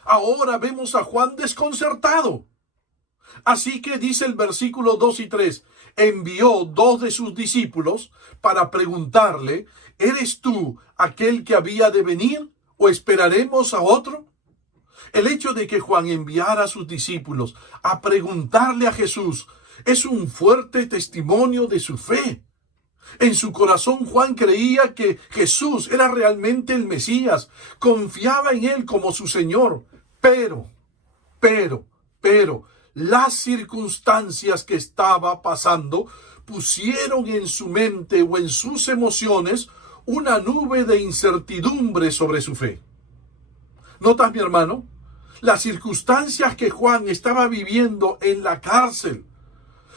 ahora vemos a Juan desconcertado. Así que dice el versículo 2 y 3, envió 2 de sus discípulos para preguntarle, ¿eres tú aquel que había de venir o esperaremos a otro? El hecho de que Juan enviara a sus discípulos a preguntarle a Jesús es un fuerte testimonio de su fe. En su corazón Juan creía que Jesús era realmente el Mesías, confiaba en Él como su Señor, pero, las circunstancias que estaba pasando pusieron en su mente o en sus emociones una nube de incertidumbre sobre su fe. ¿Notas, mi hermano? Las circunstancias que Juan estaba viviendo en la cárcel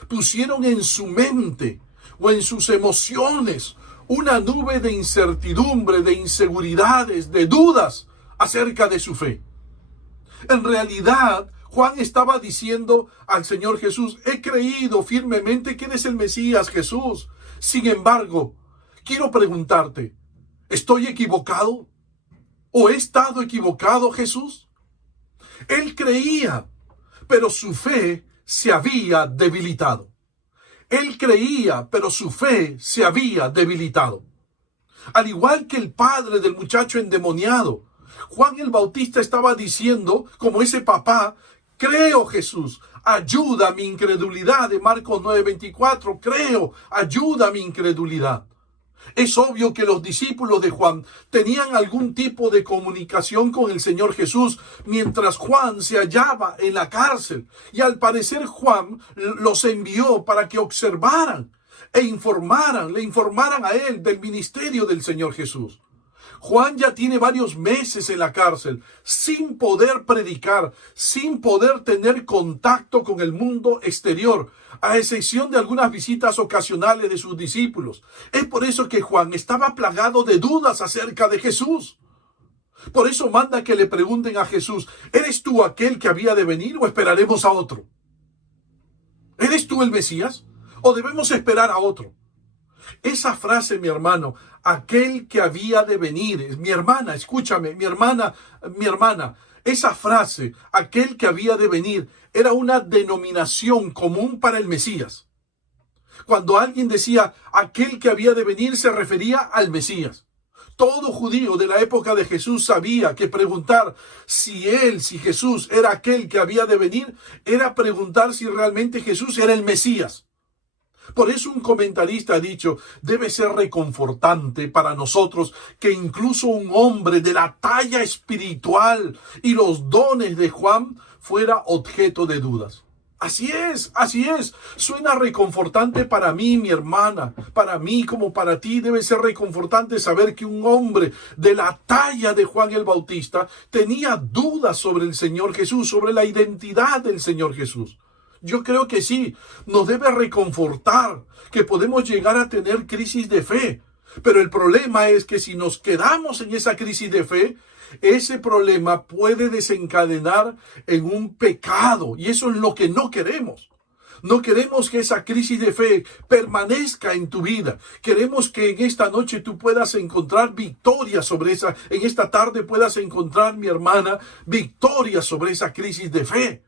pusieron en su mente o en sus emociones una nube de incertidumbre, de inseguridades, de dudas acerca de su fe. En realidad, Juan estaba diciendo al Señor Jesús, he creído firmemente que eres el Mesías, Jesús. Sin embargo, quiero preguntarte, ¿estoy equivocado? ¿O he estado equivocado, Jesús? Él creía, pero su fe se había debilitado. Él creía, pero su fe se había debilitado. Al igual que el padre del muchacho endemoniado, Juan el Bautista estaba diciendo, como ese papá, creo, Jesús, ayuda mi incredulidad, de Marcos 9:24, creo, ayuda mi incredulidad. Es obvio que los discípulos de Juan tenían algún tipo de comunicación con el Señor Jesús mientras Juan se hallaba en la cárcel. Y al parecer Juan los envió para que observaran e le informaran a él del ministerio del Señor Jesús. Juan ya tiene varios meses en la cárcel, sin poder predicar, sin poder tener contacto con el mundo exterior, a excepción de algunas visitas ocasionales de sus discípulos. Es por eso que Juan estaba plagado de dudas acerca de Jesús. Por eso manda que le pregunten a Jesús, ¿eres tú aquel que había de venir o esperaremos a otro? ¿Eres tú el Mesías o debemos esperar a otro? Esa frase, mi hermano, aquel que había de venir, mi hermana, escúchame, mi hermana, esa frase, aquel que había de venir, era una denominación común para el Mesías. Cuando alguien decía aquel que había de venir, se refería al Mesías. Todo judío de la época de Jesús sabía que preguntar si Jesús era aquel que había de venir, era preguntar si realmente Jesús era el Mesías. Por eso un comentarista ha dicho, debe ser reconfortante para nosotros que incluso un hombre de la talla espiritual y los dones de Juan fuera objeto de dudas. Así es. Suena reconfortante para mí, mi hermana, para mí como para ti. Debe ser reconfortante saber que un hombre de la talla de Juan el Bautista tenía dudas sobre el Señor Jesús, sobre la identidad del Señor Jesús. Yo creo que sí, nos debe reconfortar que podemos llegar a tener crisis de fe. Pero el problema es que si nos quedamos en esa crisis de fe, ese problema puede desencadenar en un pecado. Y eso es lo que no queremos. No queremos que esa crisis de fe permanezca en tu vida. Queremos que en esta noche tú puedas encontrar victoria sobre esa, en esta tarde puedas encontrar, mi hermana, victoria sobre esa crisis de fe.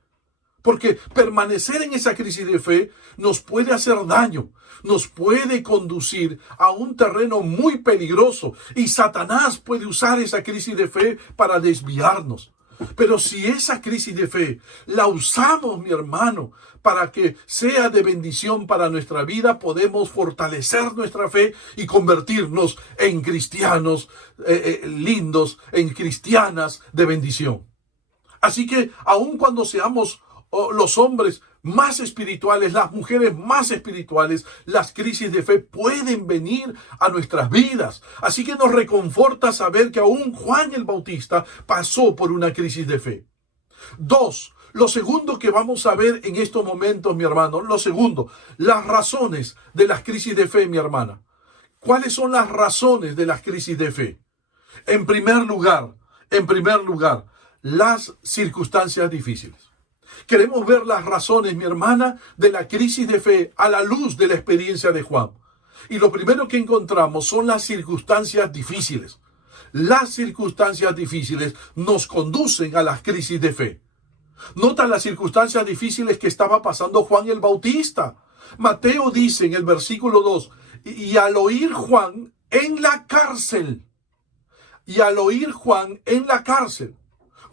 Porque permanecer en esa crisis de fe nos puede hacer daño, nos puede conducir a un terreno muy peligroso y Satanás puede usar esa crisis de fe para desviarnos. Pero si esa crisis de fe la usamos, mi hermano, para que sea de bendición para nuestra vida, podemos fortalecer nuestra fe y convertirnos en cristianos lindos, en cristianas de bendición. Así que aun cuando seamos los hombres más espirituales, las mujeres más espirituales, las crisis de fe pueden venir a nuestras vidas. Así que nos reconforta saber que aún Juan el Bautista pasó por una crisis de fe. 2. Lo segundo que vamos a ver en estos momentos, mi hermano, las razones de las crisis de fe, mi hermana. ¿Cuáles son las razones de las crisis de fe? En primer lugar, las circunstancias difíciles. Queremos ver las razones, mi hermana, de la crisis de fe a la luz de la experiencia de Juan. Y lo primero que encontramos son las circunstancias difíciles. Las circunstancias difíciles nos conducen a las crisis de fe. Nota las circunstancias difíciles que estaba pasando Juan el Bautista. Mateo dice en el versículo 2, y al oír Juan en la cárcel.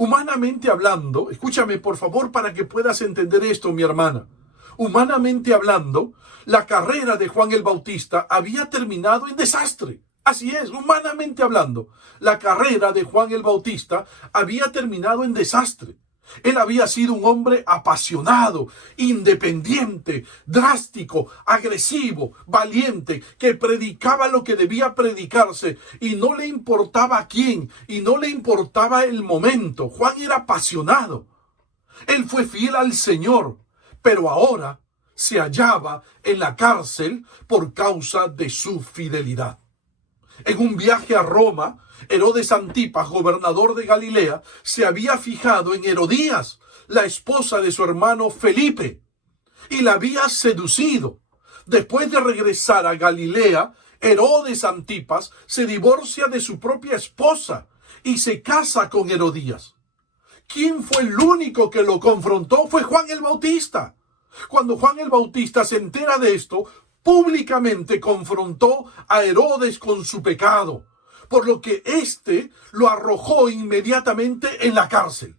Humanamente hablando, escúchame por favor para que puedas entender esto, mi hermana. Humanamente hablando, la carrera de Juan el Bautista había terminado en desastre. Así es, humanamente hablando, la carrera de Juan el Bautista había terminado en desastre. Él había sido un hombre apasionado, independiente, drástico, agresivo, valiente, que predicaba lo que debía predicarse y no le importaba a quién y no le importaba el momento. Juan era apasionado. Él fue fiel al Señor, pero ahora se hallaba en la cárcel por causa de su fidelidad. En un viaje a Roma, Herodes Antipas, gobernador de Galilea, se había fijado en Herodías, la esposa de su hermano Felipe, y la había seducido. Después de regresar a Galilea, Herodes Antipas se divorcia de su propia esposa y se casa con Herodías. ¿Quién fue el único que lo confrontó? Fue Juan el Bautista. Cuando Juan el Bautista se entera de esto, públicamente confrontó a Herodes con su pecado, por lo que éste lo arrojó inmediatamente en la cárcel.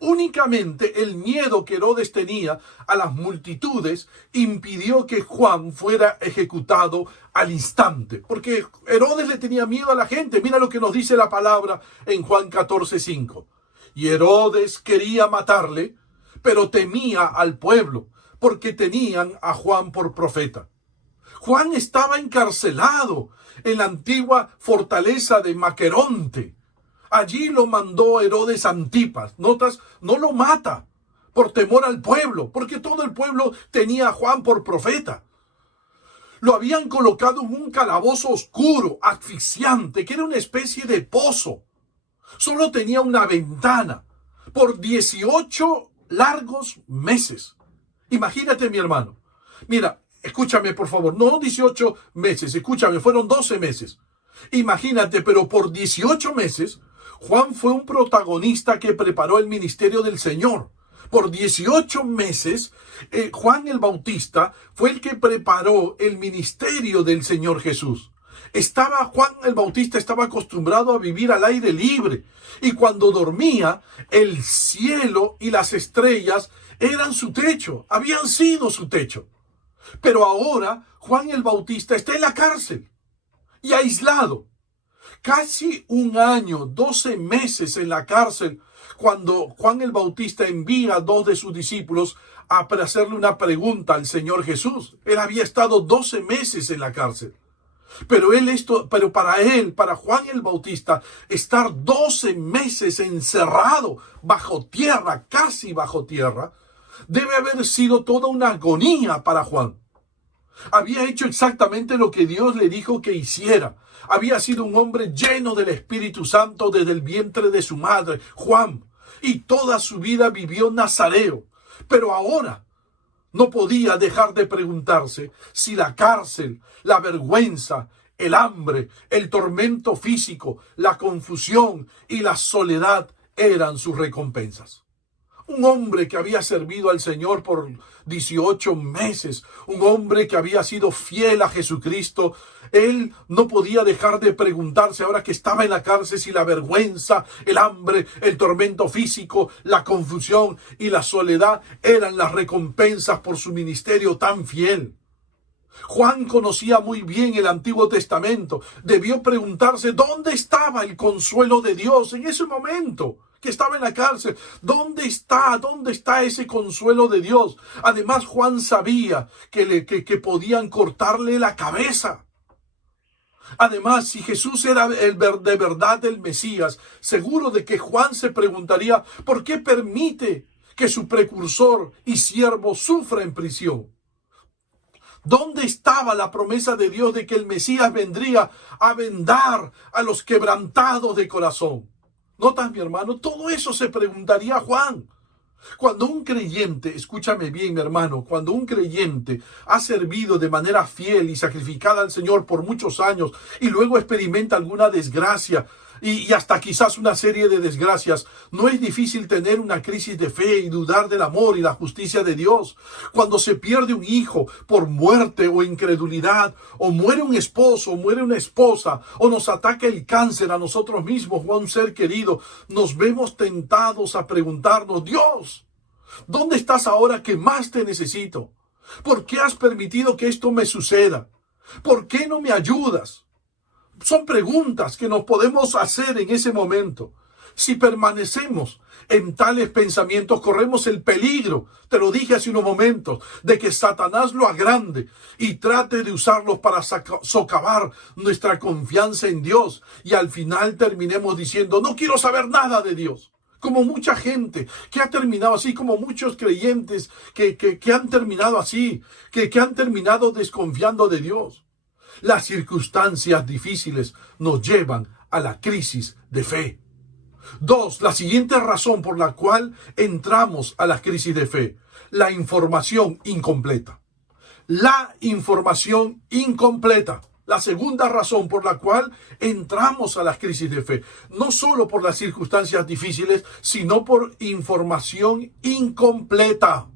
Únicamente el miedo que Herodes tenía a las multitudes impidió que Juan fuera ejecutado al instante, porque Herodes le tenía miedo a la gente. Mira lo que nos dice la palabra en Juan 14:5. Y Herodes quería matarle, pero temía al pueblo, porque tenían a Juan por profeta. Juan estaba encarcelado en la antigua fortaleza de Maqueronte. Allí lo mandó Herodes Antipas. Notas, no lo mata por temor al pueblo, porque todo el pueblo tenía a Juan por profeta. Lo habían colocado en un calabozo oscuro, asfixiante, que era una especie de pozo. Solo tenía una ventana por 18 largos meses. Imagínate, mi hermano. Mira, escúchame por favor, no 18 meses, escúchame, fueron 12 meses. Imagínate, pero por 18 meses, Juan fue un protagonista que preparó el ministerio del Señor. Por 18 meses, Juan el Bautista fue el que preparó el ministerio del Señor Jesús. Juan el Bautista estaba acostumbrado a vivir al aire libre, y cuando dormía, el cielo y las estrellas eran su techo, habían sido su techo. Pero ahora Juan el Bautista está en la cárcel y aislado. Casi un año, 12 meses en la cárcel, cuando Juan el Bautista envía a 2 de sus discípulos a hacerle una pregunta al Señor Jesús. Él había estado 12 meses en la cárcel. Pero para Juan el Bautista, estar 12 meses encerrado bajo tierra, casi bajo tierra, Debe haber sido toda una agonía para Juan. Había hecho exactamente lo que Dios le dijo que hiciera. Había sido un hombre lleno del Espíritu Santo desde el vientre de su madre, Juan, y toda su vida vivió nazareo. Pero ahora no podía dejar de preguntarse si la cárcel, la vergüenza, el hambre, el tormento físico, la confusión y la soledad eran sus recompensas. Un hombre que había servido al Señor por 18 meses, un hombre que había sido fiel a Jesucristo, él no podía dejar de preguntarse ahora que estaba en la cárcel si la vergüenza, el hambre, el tormento físico, la confusión y la soledad eran las recompensas por su ministerio tan fiel. Juan conocía muy bien el Antiguo Testamento. Debió preguntarse dónde estaba el consuelo de Dios en ese momento que estaba en la cárcel. ¿Dónde está ese consuelo de Dios? Además, Juan sabía que podían cortarle la cabeza. Además, si Jesús era de verdad el Mesías, seguro de que Juan se preguntaría, ¿por qué permite que su precursor y siervo sufra en prisión? ¿Dónde estaba la promesa de Dios de que el Mesías vendría a vendar a los quebrantados de corazón? ¿Notas, mi hermano? Todo eso se preguntaría Juan. Cuando un creyente, escúchame bien, mi hermano, cuando un creyente ha servido de manera fiel y sacrificada al Señor por muchos años y luego experimenta alguna desgracia y hasta quizás una serie de desgracias, no es difícil tener una crisis de fe y dudar del amor y la justicia de Dios. Cuando se pierde un hijo por muerte o incredulidad, o muere un esposo o muere una esposa, o nos ataca el cáncer a nosotros mismos o a un ser querido, nos vemos tentados a preguntarnos, Dios, ¿dónde estás ahora que más te necesito? ¿Por qué has permitido que esto me suceda? ¿Por qué no me ayudas? Son preguntas que nos podemos hacer en ese momento. Si permanecemos en tales pensamientos, corremos el peligro, te lo dije hace unos momentos, de que Satanás lo agrande y trate de usarlos para socavar nuestra confianza en Dios. Y al final terminemos diciendo, no quiero saber nada de Dios. Como mucha gente que ha terminado así, como muchos creyentes que han terminado así, que han terminado desconfiando de Dios. Las circunstancias difíciles nos llevan a la crisis de fe. 2. La siguiente razón por la cual entramos a la crisis de fe. La información incompleta. La información incompleta. La segunda razón por la cual entramos a la crisis de fe. No solo por las circunstancias difíciles, sino por información incompleta.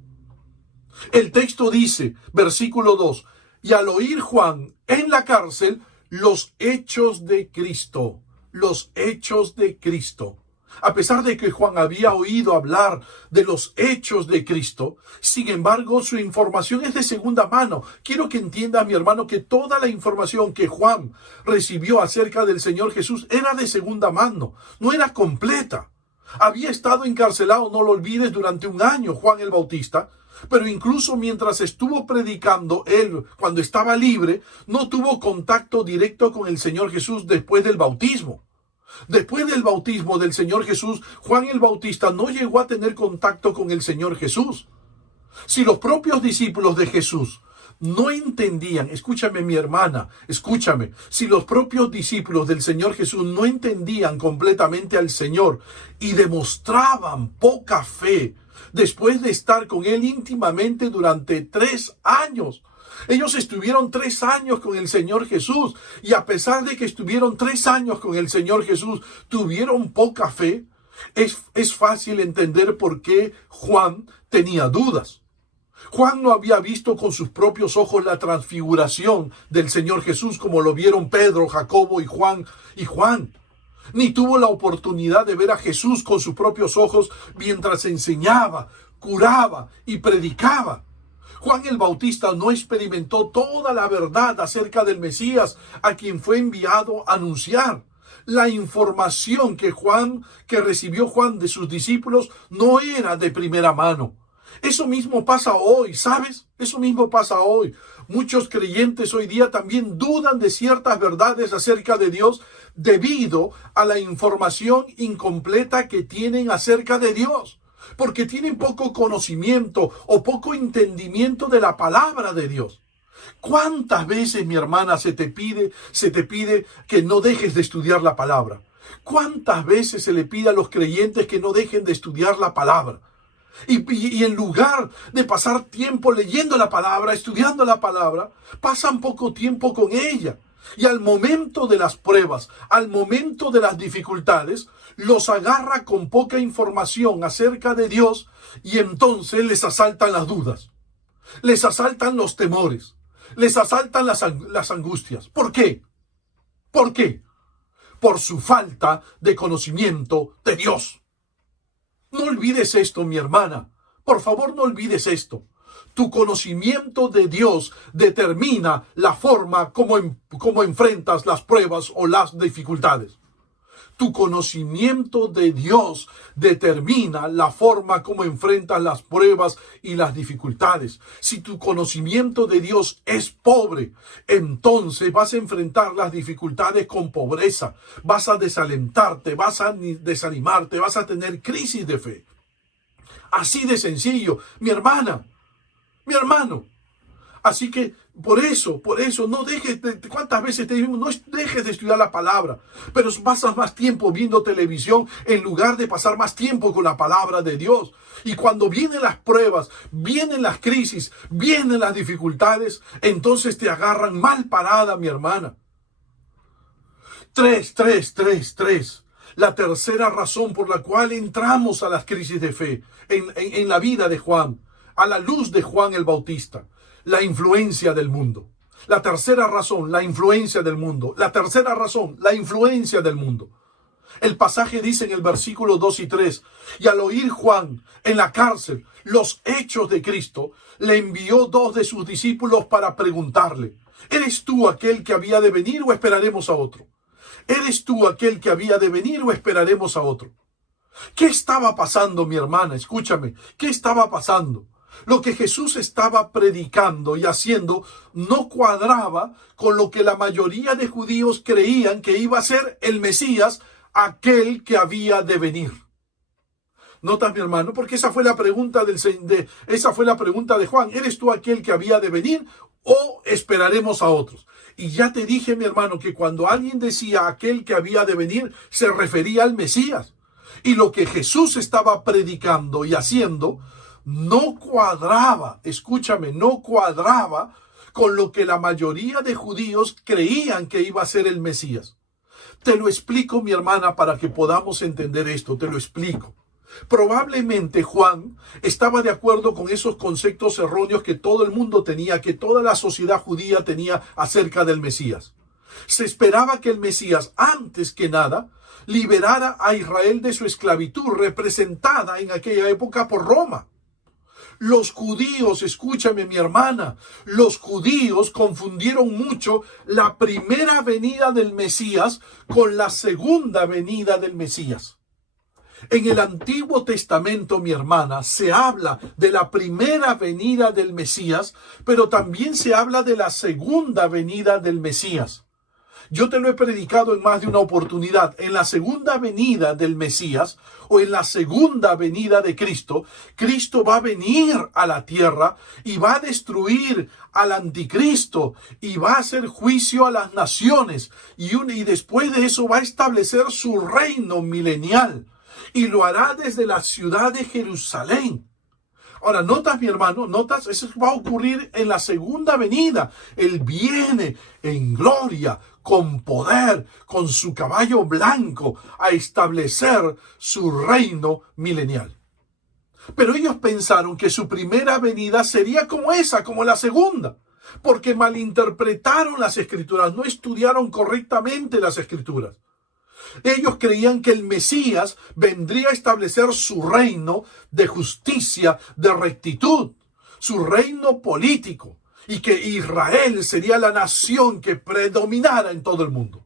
El texto dice, versículo 2, y al oír Juan en la cárcel los hechos de Cristo. Los hechos de Cristo. A pesar de que Juan había oído hablar de los hechos de Cristo, sin embargo, su información es de segunda mano. Quiero que entienda, mi hermano, que toda la información que Juan recibió acerca del Señor Jesús era de segunda mano, no era completa. Había estado encarcelado, no lo olvides, durante 1 año, Juan el Bautista, pero incluso mientras estuvo predicando, él, cuando estaba libre, no tuvo contacto directo con el Señor Jesús después del bautismo. Después del bautismo del Señor Jesús, Juan el Bautista no llegó a tener contacto con el Señor Jesús. Si los propios discípulos de Jesús no entendían, escúchame mi hermana, escúchame, si los propios discípulos del Señor Jesús no entendían completamente al Señor y demostraban poca fe después de estar con Él íntimamente durante 3 años, ellos estuvieron 3 años con el Señor Jesús y a pesar de que estuvieron 3 años con el Señor Jesús, tuvieron poca fe. Es fácil entender por qué Juan tenía dudas. Juan no había visto con sus propios ojos la transfiguración del Señor Jesús como lo vieron Pedro, Jacobo y Juan. Ni tuvo la oportunidad de ver a Jesús con sus propios ojos mientras enseñaba, curaba y predicaba. Juan el Bautista no experimentó toda la verdad acerca del Mesías a quien fue enviado a anunciar. La información que recibió Juan de sus discípulos no era de primera mano. Eso mismo pasa hoy, ¿sabes? Eso mismo pasa hoy. Muchos creyentes hoy día también dudan de ciertas verdades acerca de Dios debido a la información incompleta que tienen acerca de Dios. porque tienen poco conocimiento o poco entendimiento de la palabra de Dios. ¿Cuántas veces, mi hermana, se te pide que no dejes de estudiar la palabra? ¿Cuántas veces se le pide a los creyentes que no dejen de estudiar la palabra? Y en lugar de pasar tiempo leyendo la palabra, estudiando la palabra, pasan poco tiempo con ella. Y al momento de las pruebas, al momento de las dificultades, los agarra con poca información acerca de Dios y entonces les asaltan las dudas, les asaltan los temores, les asaltan las angustias. ¿Por qué? ¿Por qué? Por su falta de conocimiento de Dios. No olvides esto, mi hermana. Por favor, no olvides esto. Tu conocimiento de Dios determina la forma como enfrentas las pruebas o las dificultades. Tu conocimiento de Dios determina la forma como enfrentas las pruebas y las dificultades. Si tu conocimiento de Dios es pobre, entonces vas a enfrentar las dificultades con pobreza. Vas a desalentarte, vas a desanimarte, vas a tener crisis de fe. Así de sencillo, mi hermana, mi hermano. Así que por eso, no dejes ¿cuántas veces te digo? No dejes de estudiar la palabra, pero pasas más tiempo viendo televisión en lugar de pasar más tiempo con la palabra de Dios. Y cuando vienen las pruebas, vienen las crisis, vienen las dificultades, entonces te agarran mal parada, mi hermana. 3. La tercera razón por la cual entramos a las crisis de fe en la vida de Juan, a la luz de Juan el Bautista. La influencia del mundo. La tercera razón, la influencia del mundo. La tercera razón, la influencia del mundo. El pasaje dice en el versículo 2 y 3, y al oír Juan en la cárcel los hechos de Cristo, le envió 2 de sus discípulos para preguntarle, ¿eres tú aquel que había de venir o esperaremos a otro? ¿Eres tú aquel que había de venir o esperaremos a otro? ¿Qué estaba pasando, mi hermana? Escúchame, ¿qué estaba pasando? Lo que Jesús estaba predicando y haciendo no cuadraba con lo que la mayoría de judíos creían que iba a ser el Mesías, aquel que había de venir. ¿Notas, mi hermano? Porque esa fue la pregunta de Juan. ¿Eres tú aquel que había de venir o esperaremos a otros? Y ya te dije, mi hermano, que cuando alguien decía aquel que había de venir, se refería al Mesías. Y lo que Jesús estaba predicando y haciendo no cuadraba, escúchame, no cuadraba con lo que la mayoría de judíos creían que iba a ser el Mesías. Te lo explico, mi hermana, para que podamos entender esto, te lo explico. Probablemente Juan estaba de acuerdo con esos conceptos erróneos que todo el mundo tenía, que toda la sociedad judía tenía acerca del Mesías. Se esperaba que el Mesías, antes que nada, liberara a Israel de su esclavitud, representada en aquella época por Roma. Los judíos, escúchame, mi hermana, los judíos confundieron mucho la primera venida del Mesías con la segunda venida del Mesías. En el Antiguo Testamento, mi hermana, se habla de la primera venida del Mesías, pero también se habla de la segunda venida del Mesías. Yo te lo he predicado en más de una oportunidad. En la segunda venida del Mesías o en la segunda venida de Cristo, Cristo va a venir a la tierra y va a destruir al anticristo y va a hacer juicio a las naciones y después de eso va a establecer su reino milenial y lo hará desde la ciudad de Jerusalén. Ahora, notas, mi hermano, notas, eso va a ocurrir en la segunda venida. Él viene en gloria, con poder, con su caballo blanco, a establecer su reino milenial. Pero ellos pensaron que su primera venida sería como esa, como la segunda, porque malinterpretaron las Escrituras, no estudiaron correctamente las Escrituras. Ellos creían que el Mesías vendría a establecer su reino de justicia, de rectitud, su reino político, y que Israel sería la nación que predominara en todo el mundo.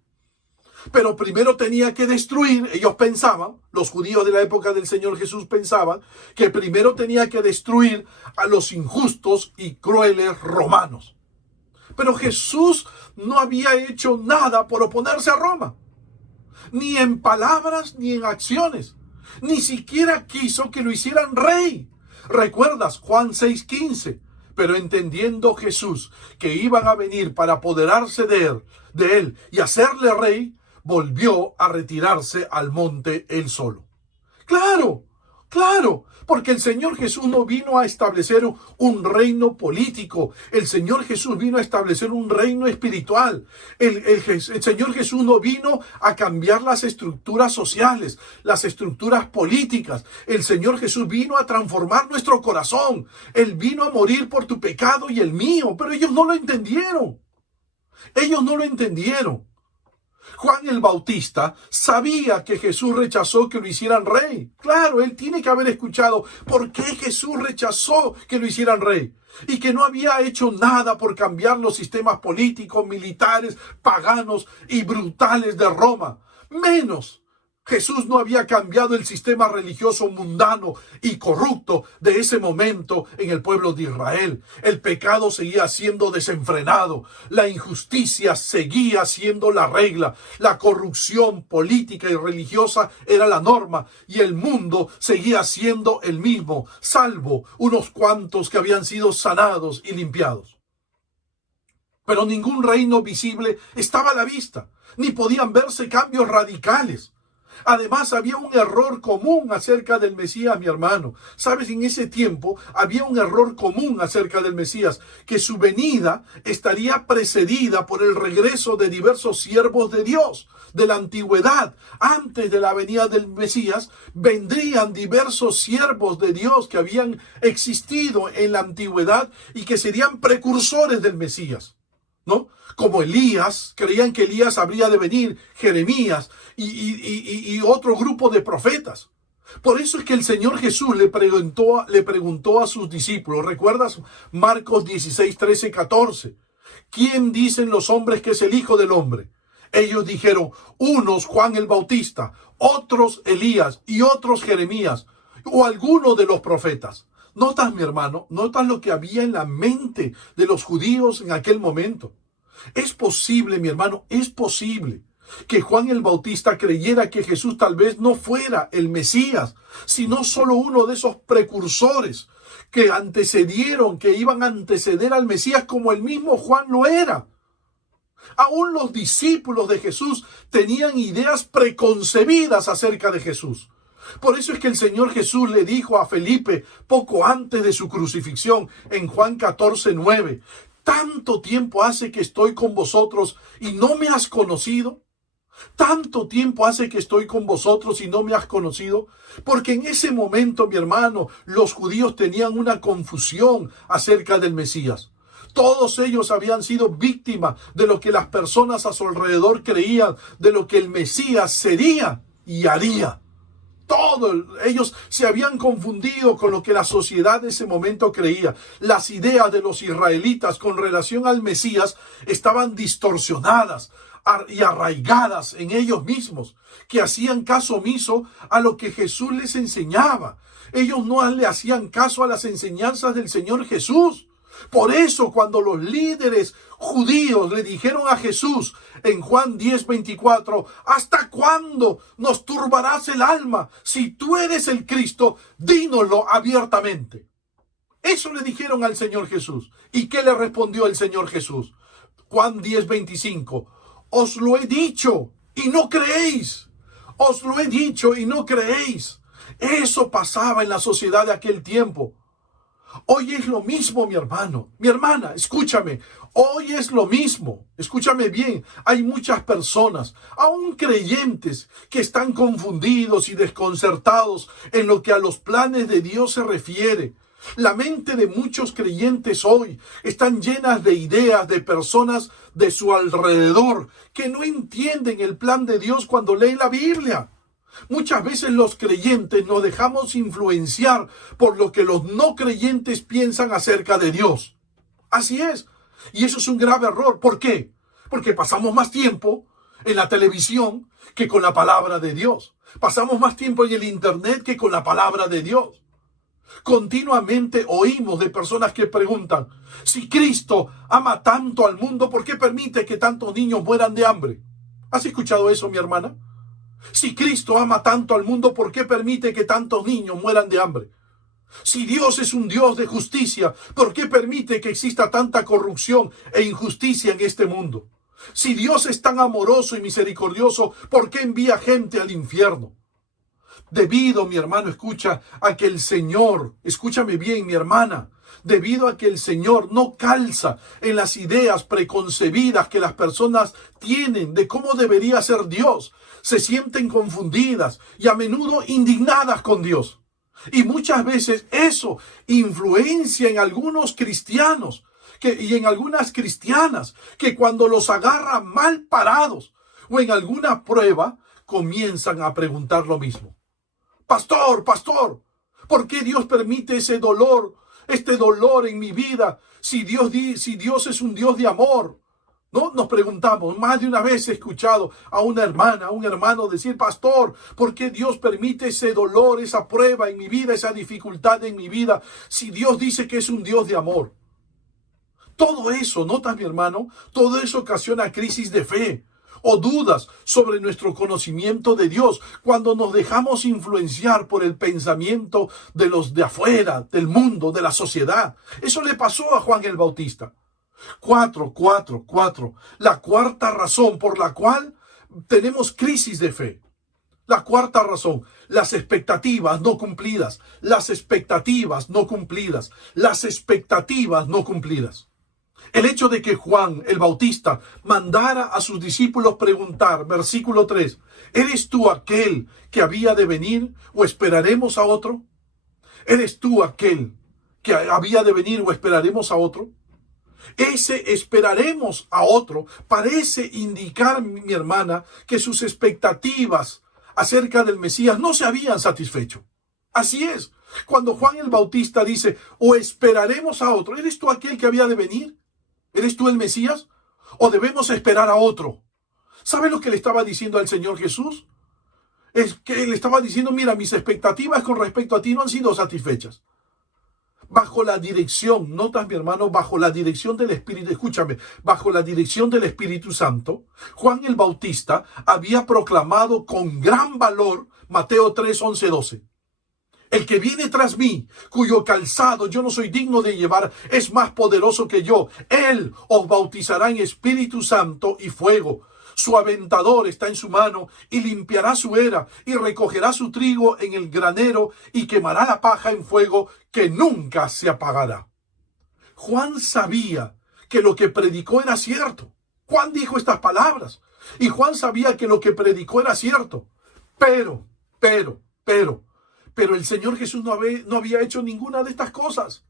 Pero primero tenía que destruir, ellos pensaban, los judíos de la época del Señor Jesús pensaban, que primero tenía que destruir a los injustos y crueles romanos. Pero Jesús no había hecho nada por oponerse a Roma. Ni en palabras ni en acciones. Ni siquiera quiso que lo hicieran rey. ¿Recuerdas Juan 6:15? Pero entendiendo Jesús que iban a venir para apoderarse de él y hacerle rey, volvió a retirarse al monte él solo. Claro, porque el Señor Jesús no vino a establecer un reino político. El Señor Jesús vino a establecer un reino espiritual. El Señor Jesús no vino a cambiar las estructuras sociales, las estructuras políticas. El Señor Jesús vino a transformar nuestro corazón. Él vino a morir por tu pecado y el mío, pero ellos no lo entendieron. Juan el Bautista sabía que Jesús rechazó que lo hicieran rey. Claro, él tiene que haber escuchado por qué Jesús rechazó que lo hicieran rey. Y que no había hecho nada por cambiar los sistemas políticos, militares, paganos y brutales de Roma. Menos. Jesús no había cambiado el sistema religioso mundano y corrupto de ese momento en el pueblo de Israel. El pecado seguía siendo desenfrenado. La injusticia seguía siendo la regla. La corrupción política y religiosa era la norma. Y el mundo seguía siendo el mismo, salvo unos cuantos que habían sido sanados y limpiados. Pero ningún reino visible estaba a la vista, ni podían verse cambios radicales. Además, había un error común acerca del Mesías, mi hermano. ¿Sabes? En ese tiempo había un error común acerca del Mesías, que su venida estaría precedida por el regreso de diversos siervos de Dios. De la antigüedad, antes de la venida del Mesías, vendrían diversos siervos de Dios que habían existido en la antigüedad y que serían precursores del Mesías, ¿no? Como Elías, creían que Elías habría de venir, Jeremías y otro grupo de profetas. Por eso es que el Señor Jesús le preguntó a sus discípulos, ¿recuerdas? Marcos 16, 13, 14. ¿Quién dicen los hombres que es el Hijo del Hombre? Ellos dijeron, unos Juan el Bautista, otros Elías y otros Jeremías o alguno de los profetas. ¿Notas, mi hermano? ¿Notas lo que había en la mente de los judíos en aquel momento? Es posible, mi hermano, es posible que Juan el Bautista creyera que Jesús tal vez no fuera el Mesías, sino solo uno de esos precursores que antecedieron, que iban a anteceder al Mesías como el mismo Juan lo era. Aún los discípulos de Jesús tenían ideas preconcebidas acerca de Jesús. Por eso es que el Señor Jesús le dijo a Felipe poco antes de su crucifixión en Juan 14, 9, ¿tanto tiempo hace que estoy con vosotros y no me has conocido? ¿Tanto tiempo hace que estoy con vosotros y no me has conocido? Porque en ese momento, mi hermano, los judíos tenían una confusión acerca del Mesías. Todos ellos habían sido víctimas de lo que las personas a su alrededor creían, de lo que el Mesías sería y haría. Ellos se habían confundido con lo que la sociedad de ese momento creía. Las ideas de los israelitas con relación al Mesías estaban distorsionadas y arraigadas en ellos mismos, que hacían caso omiso a lo que Jesús les enseñaba. Ellos no le hacían caso a las enseñanzas del Señor Jesús. Por eso, cuando los líderes judíos le dijeron a Jesús en Juan 10:24, ¿hasta cuándo nos turbarás el alma? Si tú eres el Cristo, dínoslo abiertamente. Eso le dijeron al Señor Jesús. ¿Y qué le respondió el Señor Jesús? Juan 10:25, os lo he dicho y no creéis. Os lo he dicho y no creéis. Eso pasaba en la sociedad de aquel tiempo. Hoy es lo mismo, mi hermano, mi hermana, escúchame. Hoy es lo mismo, escúchame bien. Hay muchas personas, aún creyentes, que están confundidos y desconcertados en lo que a los planes de Dios se refiere. La mente de muchos creyentes hoy están llenas de ideas de personas de su alrededor que no entienden el plan de Dios cuando leen la Biblia. Muchas veces los creyentes nos dejamos influenciar por lo que los no creyentes piensan acerca de Dios. Así es. Y eso es un grave error. ¿Por qué? Porque pasamos más tiempo en la televisión que con la palabra de Dios. Pasamos más tiempo en el internet que con la palabra de Dios. Continuamente oímos de personas que preguntan, si Cristo ama tanto al mundo, ¿por qué permite que tantos niños mueran de hambre? ¿Has escuchado eso, mi hermana? Si Cristo ama tanto al mundo, ¿por qué permite que tantos niños mueran de hambre? Si Dios es un Dios de justicia, ¿por qué permite que exista tanta corrupción e injusticia en este mundo? Si Dios es tan amoroso y misericordioso, ¿por qué envía gente al infierno? Debido, mi hermano, escucha, a que el Señor, escúchame bien, mi hermana, debido a que el Señor no calza en las ideas preconcebidas que las personas tienen de cómo debería ser Dios, se sienten confundidas y a menudo indignadas con Dios. Y muchas veces eso influencia en algunos cristianos y en algunas cristianas que cuando los agarran mal parados o en alguna prueba comienzan a preguntar lo mismo. Pastor, ¿por qué Dios permite ese dolor, este dolor en mi vida? Si Dios es un Dios de amor. ¿No? Nos preguntamos, más de una vez he escuchado a una hermana, a un hermano decir, pastor, ¿por qué Dios permite ese dolor, esa prueba en mi vida, esa dificultad en mi vida, si Dios dice que es un Dios de amor? Todo eso, ¿notas, mi hermano? Todo eso ocasiona crisis de fe o dudas sobre nuestro conocimiento de Dios cuando nos dejamos influenciar por el pensamiento de los de afuera, del mundo, de la sociedad. Eso le pasó a Juan el Bautista. 4. La cuarta razón por la cual tenemos crisis de fe. La cuarta razón, las expectativas no cumplidas. Las expectativas no cumplidas. Las expectativas no cumplidas. El hecho de que Juan el Bautista mandara a sus discípulos preguntar, versículo 3, ¿eres tú aquel que había de venir o esperaremos a otro? ¿Eres tú aquel que había de venir o esperaremos a otro? Ese esperaremos a otro parece indicar, mi hermana, que sus expectativas acerca del Mesías no se habían satisfecho. Así es. Cuando Juan el Bautista dice, o esperaremos a otro, ¿eres tú aquel que había de venir? ¿Eres tú el Mesías? ¿O debemos esperar a otro? ¿Sabe lo que le estaba diciendo al Señor Jesús? Es que le estaba diciendo, mira, mis expectativas con respecto a ti no han sido satisfechas. Bajo la dirección, notas, mi hermano, bajo la dirección del Espíritu, escúchame, bajo la dirección del Espíritu Santo, Juan el Bautista había proclamado con gran valor Mateo 3, 11, 12. El que viene tras mí, cuyo calzado yo no soy digno de llevar, es más poderoso que yo. Él os bautizará en Espíritu Santo y fuego. Su aventador está en su mano y limpiará su era y recogerá su trigo en el granero y quemará la paja en fuego que nunca se apagará. Juan sabía que lo que predicó era cierto. Juan dijo estas palabras y Juan sabía que lo que predicó era cierto. Pero el Señor Jesús no había hecho ninguna de estas cosas.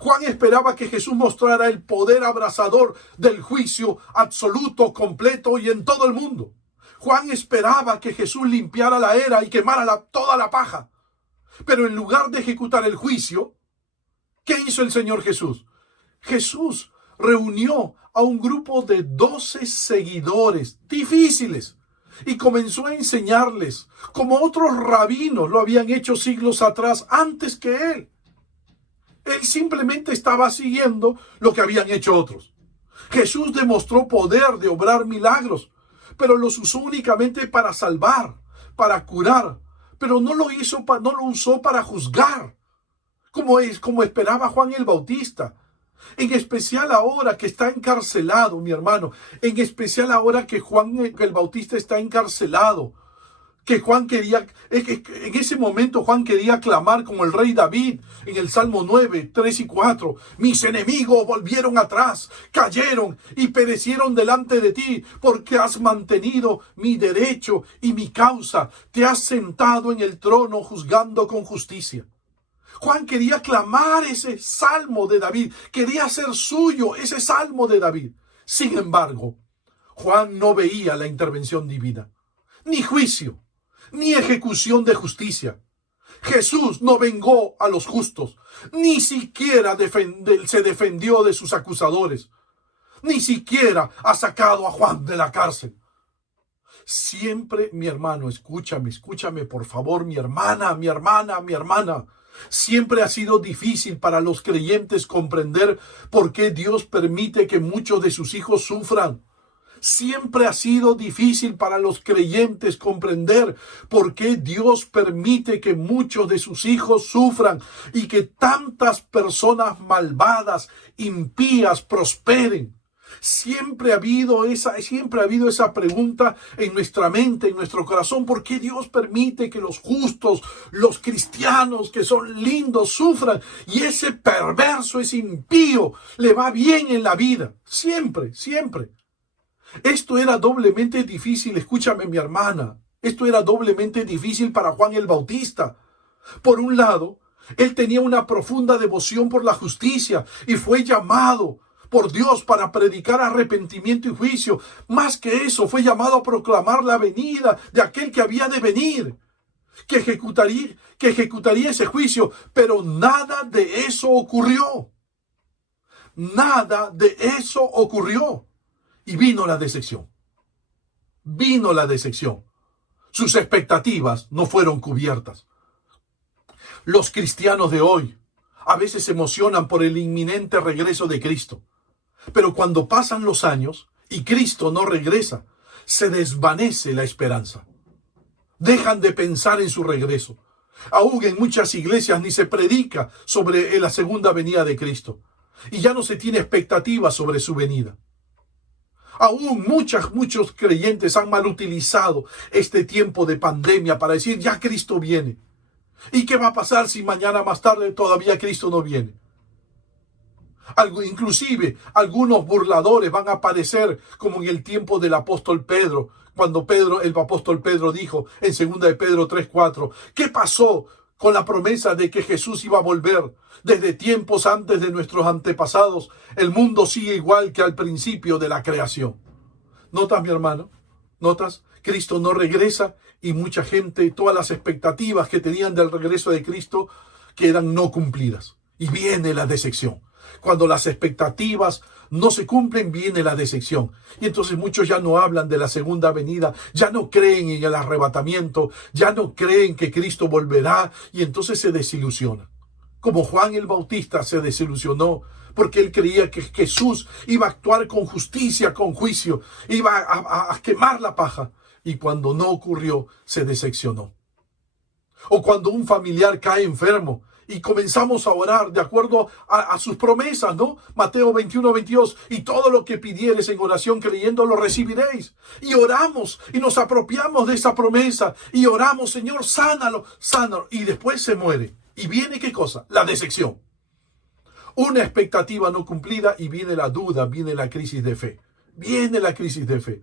Juan esperaba que Jesús mostrara el poder abrasador del juicio absoluto, completo y en todo el mundo. Juan esperaba que Jesús limpiara la era y quemara toda la paja. Pero en lugar de ejecutar el juicio, ¿qué hizo el Señor Jesús? Jesús reunió a un grupo de 12 seguidores difíciles y comenzó a enseñarles como otros rabinos lo habían hecho siglos atrás antes que él. Él simplemente estaba siguiendo lo que habían hecho otros. Jesús demostró poder de obrar milagros, pero los usó únicamente para salvar, para curar, pero no lo usó para juzgar, como esperaba Juan el Bautista. En especial ahora que está encarcelado, mi hermano, en especial ahora que Juan el Bautista está encarcelado, que en ese momento Juan quería clamar como el rey David en el Salmo 9, 3 y 4. Mis enemigos volvieron atrás, cayeron y perecieron delante de ti, porque has mantenido mi derecho y mi causa. Te has sentado en el trono juzgando con justicia. Juan quería clamar ese salmo de David, quería hacer suyo ese salmo de David. Sin embargo, Juan no veía la intervención divina, ni juicio, ni ejecución de justicia. Jesús no vengó a los justos, ni siquiera se defendió de sus acusadores, ni siquiera ha sacado a Juan de la cárcel. Siempre, mi hermano, escúchame por favor, mi hermana. Siempre ha sido difícil para los creyentes comprender por qué Dios permite que muchos de sus hijos sufran. Siempre ha sido difícil para los creyentes comprender por qué Dios permite que muchos de sus hijos sufran y que tantas personas malvadas, impías, prosperen. Siempre ha habido esa pregunta en nuestra mente, en nuestro corazón. ¿Por qué Dios permite que los justos, los cristianos que son lindos sufran y ese perverso, ese impío le va bien en la vida? Siempre, siempre. Esto era doblemente difícil, escúchame mi hermana, esto era doblemente difícil para Juan el Bautista. Por un lado, él tenía una profunda devoción por la justicia y fue llamado por Dios para predicar arrepentimiento y juicio. Más que eso, fue llamado a proclamar la venida de aquel que había de venir, que ejecutaría ese juicio. Pero nada de eso ocurrió. Nada de eso ocurrió. Y vino la decepción. Vino la decepción. Sus expectativas no fueron cubiertas. Los cristianos de hoy a veces se emocionan por el inminente regreso de Cristo. Pero cuando pasan los años y Cristo no regresa, se desvanece la esperanza. Dejan de pensar en su regreso. Aún en muchas iglesias ni se predica sobre la segunda venida de Cristo. Y ya no se tiene expectativa sobre su venida. Aún muchos creyentes han mal utilizado este tiempo de pandemia para decir, ya Cristo viene. ¿Y qué va a pasar si mañana más tarde todavía Cristo no viene? Inclusive algunos burladores van a aparecer como en el tiempo del apóstol Pedro, cuando el apóstol Pedro dijo en 2 de Pedro 3:4, ¿qué pasó con la promesa de que Jesús iba a volver? Desde tiempos antes de nuestros antepasados, el mundo sigue igual que al principio de la creación. ¿Notas, mi hermano? ¿Notas? Cristo no regresa y mucha gente, todas las expectativas que tenían del regreso de Cristo quedan no cumplidas. Y viene la decepción. Cuando las expectativas no se cumplen, viene la decepción. Y entonces muchos ya no hablan de la segunda venida, ya no creen en el arrebatamiento, ya no creen que Cristo volverá y entonces se desilusionan. Como Juan el Bautista se desilusionó porque él creía que Jesús iba a actuar con justicia, con juicio, iba a quemar la paja. Y cuando no ocurrió, se decepcionó. O cuando un familiar cae enfermo y comenzamos a orar de acuerdo a sus promesas, ¿no? Mateo 21:22, y todo lo que pidieres en oración creyendo lo recibiréis. Y oramos y nos apropiamos de esa promesa y oramos, Señor, sánalo, sánalo. Y después se muere. ¿Y viene qué cosa? La decepción. Una expectativa no cumplida y viene la duda, viene la crisis de fe. Viene la crisis de fe.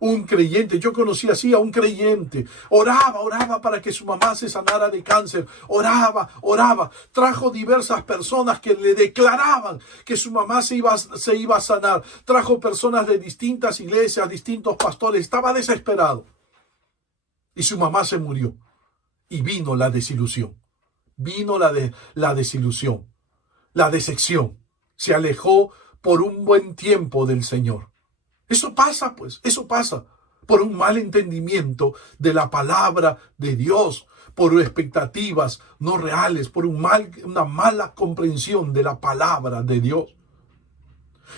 Un creyente, yo conocí así a un creyente, oraba para que su mamá se sanara de cáncer, oraba, trajo diversas personas que le declaraban que su mamá se iba a sanar, trajo personas de distintas iglesias, distintos pastores, estaba desesperado. Y su mamá se murió y vino la desilusión, la desilusión, la decepción, se alejó por un buen tiempo del Señor. Eso pasa, pues, eso pasa por un mal entendimiento de la palabra de Dios, por expectativas no reales, por una mala comprensión de la palabra de Dios.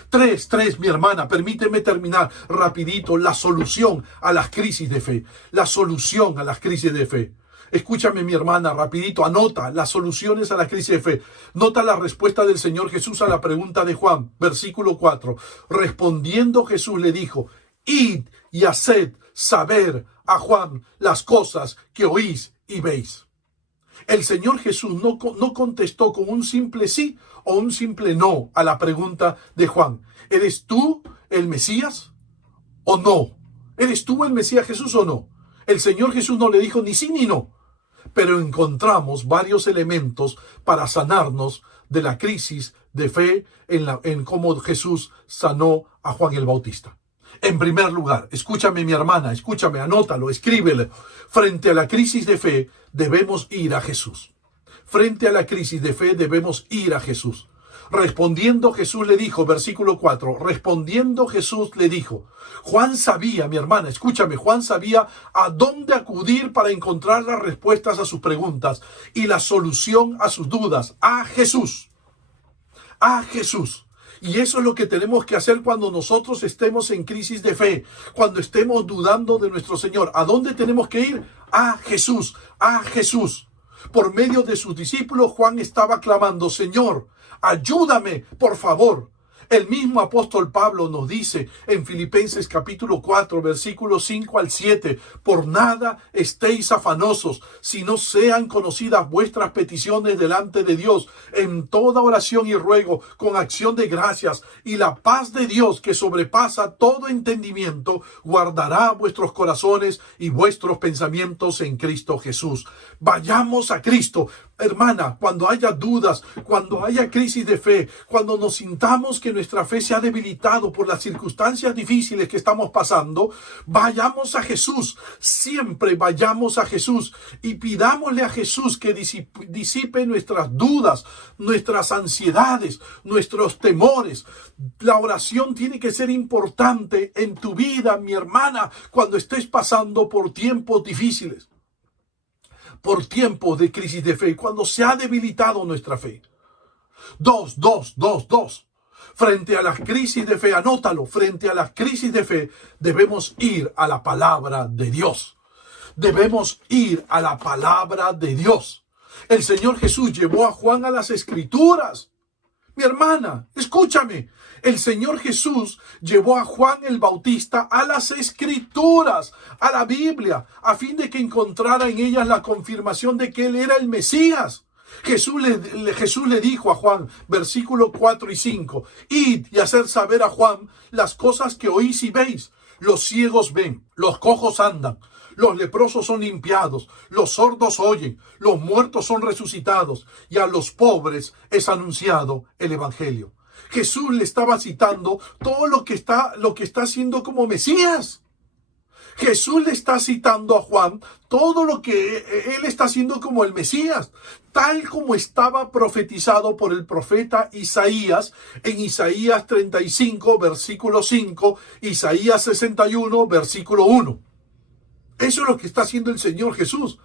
Tres, mi hermana, permíteme terminar rapidito la solución a las crisis de fe. La solución a las crisis de fe. Escúchame, mi hermana, rapidito, anota las soluciones a la crisis de fe. Nota la respuesta del Señor Jesús a la pregunta de Juan, versículo 4. Respondiendo Jesús le dijo, id y haced saber a Juan las cosas que oís y veis. El Señor Jesús no contestó con un simple sí o un simple no a la pregunta de Juan. ¿Eres tú el Mesías o no? ¿Eres tú el Mesías Jesús o no? El Señor Jesús no le dijo ni sí ni no. Pero encontramos varios elementos para sanarnos de la crisis de fe en cómo Jesús sanó a Juan el Bautista. En primer lugar, escúchame mi hermana, escúchame, anótalo, escríbele. Frente a la crisis de fe debemos ir a Jesús. Frente a la crisis de fe debemos ir a Jesús. Respondiendo Jesús le dijo, versículo 4, respondiendo Jesús le dijo, Juan sabía, mi hermana, escúchame, Juan sabía a dónde acudir para encontrar las respuestas a sus preguntas y la solución a sus dudas, a Jesús. A Jesús. Y eso es lo que tenemos que hacer cuando nosotros estemos en crisis de fe, cuando estemos dudando de nuestro Señor. ¿A dónde tenemos que ir? A Jesús, a Jesús. Por medio de sus discípulos, Juan estaba clamando, Señor, ayúdame, por favor. El mismo apóstol Pablo nos dice en Filipenses capítulo 4, versículos 5 al 7, por nada estéis afanosos, si no sean conocidas vuestras peticiones delante de Dios, en toda oración y ruego, con acción de gracias, y la paz de Dios, que sobrepasa todo entendimiento, guardará vuestros corazones y vuestros pensamientos en Cristo Jesús. Vayamos a Cristo. Hermana, cuando haya dudas, cuando haya crisis de fe, cuando nos sintamos que nuestra fe se ha debilitado por las circunstancias difíciles que estamos pasando, vayamos a Jesús, siempre vayamos a Jesús y pidámosle a Jesús que disipe nuestras dudas, nuestras ansiedades, nuestros temores. La oración tiene que ser importante en tu vida, mi hermana, cuando estés pasando por tiempos difíciles, por tiempos de crisis de fe, cuando se ha debilitado nuestra fe. Dos. Frente a las crisis de fe, anótalo, frente a las crisis de fe, debemos ir a la palabra de Dios. Debemos ir a la palabra de Dios. El Señor Jesús llevó a Juan a las Escrituras. Mi hermana, escúchame. El Señor Jesús llevó a Juan el Bautista a las Escrituras, a la Biblia, a fin de que encontrara en ellas la confirmación de que Él era el Mesías. Jesús le dijo a Juan, versículos 4 y 5, id y hacer saber a Juan las cosas que oís y veis. Los ciegos ven, los cojos andan, los leprosos son limpiados, los sordos oyen, los muertos son resucitados, y a los pobres es anunciado el Evangelio. Jesús le estaba citando todo lo que está haciendo como Mesías. Jesús le está citando a Juan todo lo que él está haciendo como el Mesías, tal como estaba profetizado por el profeta Isaías en Isaías 35, versículo 5, Isaías 61, versículo 1. Eso es lo que está haciendo el Señor Jesús.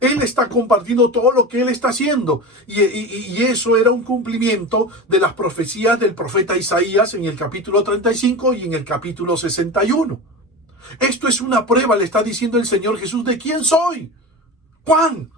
Él está compartiendo todo lo que Él está haciendo. Y eso era un cumplimiento de las profecías del profeta Isaías en el capítulo 35 y en el capítulo 61. Esto es una prueba, le está diciendo el Señor Jesús, ¿de quién soy? Juan.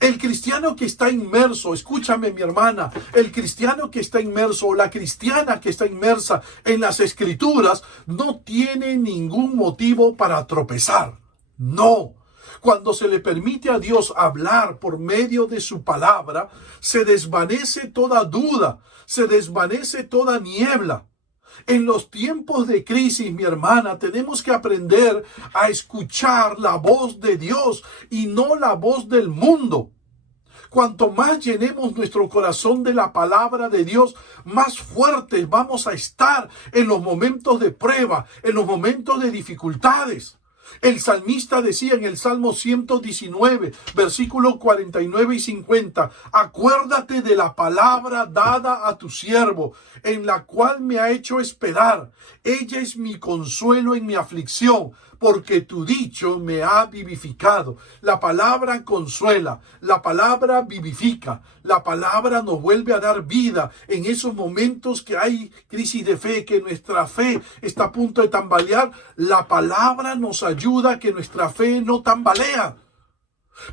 El cristiano que está inmerso, escúchame mi hermana, el cristiano que está inmerso o la cristiana que está inmersa en las Escrituras no tiene ningún motivo para tropezar. No. Cuando se le permite a Dios hablar por medio de su palabra, se desvanece toda duda, se desvanece toda niebla. En los tiempos de crisis, mi hermana, tenemos que aprender a escuchar la voz de Dios y no la voz del mundo. Cuanto más llenemos nuestro corazón de la palabra de Dios, más fuertes vamos a estar en los momentos de prueba, en los momentos de dificultades. El salmista decía en el Salmo 119, versículos 49 y 50, acuérdate de la palabra dada a tu siervo, en la cual me ha hecho esperar. Ella es mi consuelo en mi aflicción, porque tu dicho me ha vivificado. La palabra consuela, la palabra vivifica, la palabra nos vuelve a dar vida en esos momentos que hay crisis de fe, que nuestra fe está a punto de tambalear. La palabra nos ayuda a que nuestra fe no tambalea.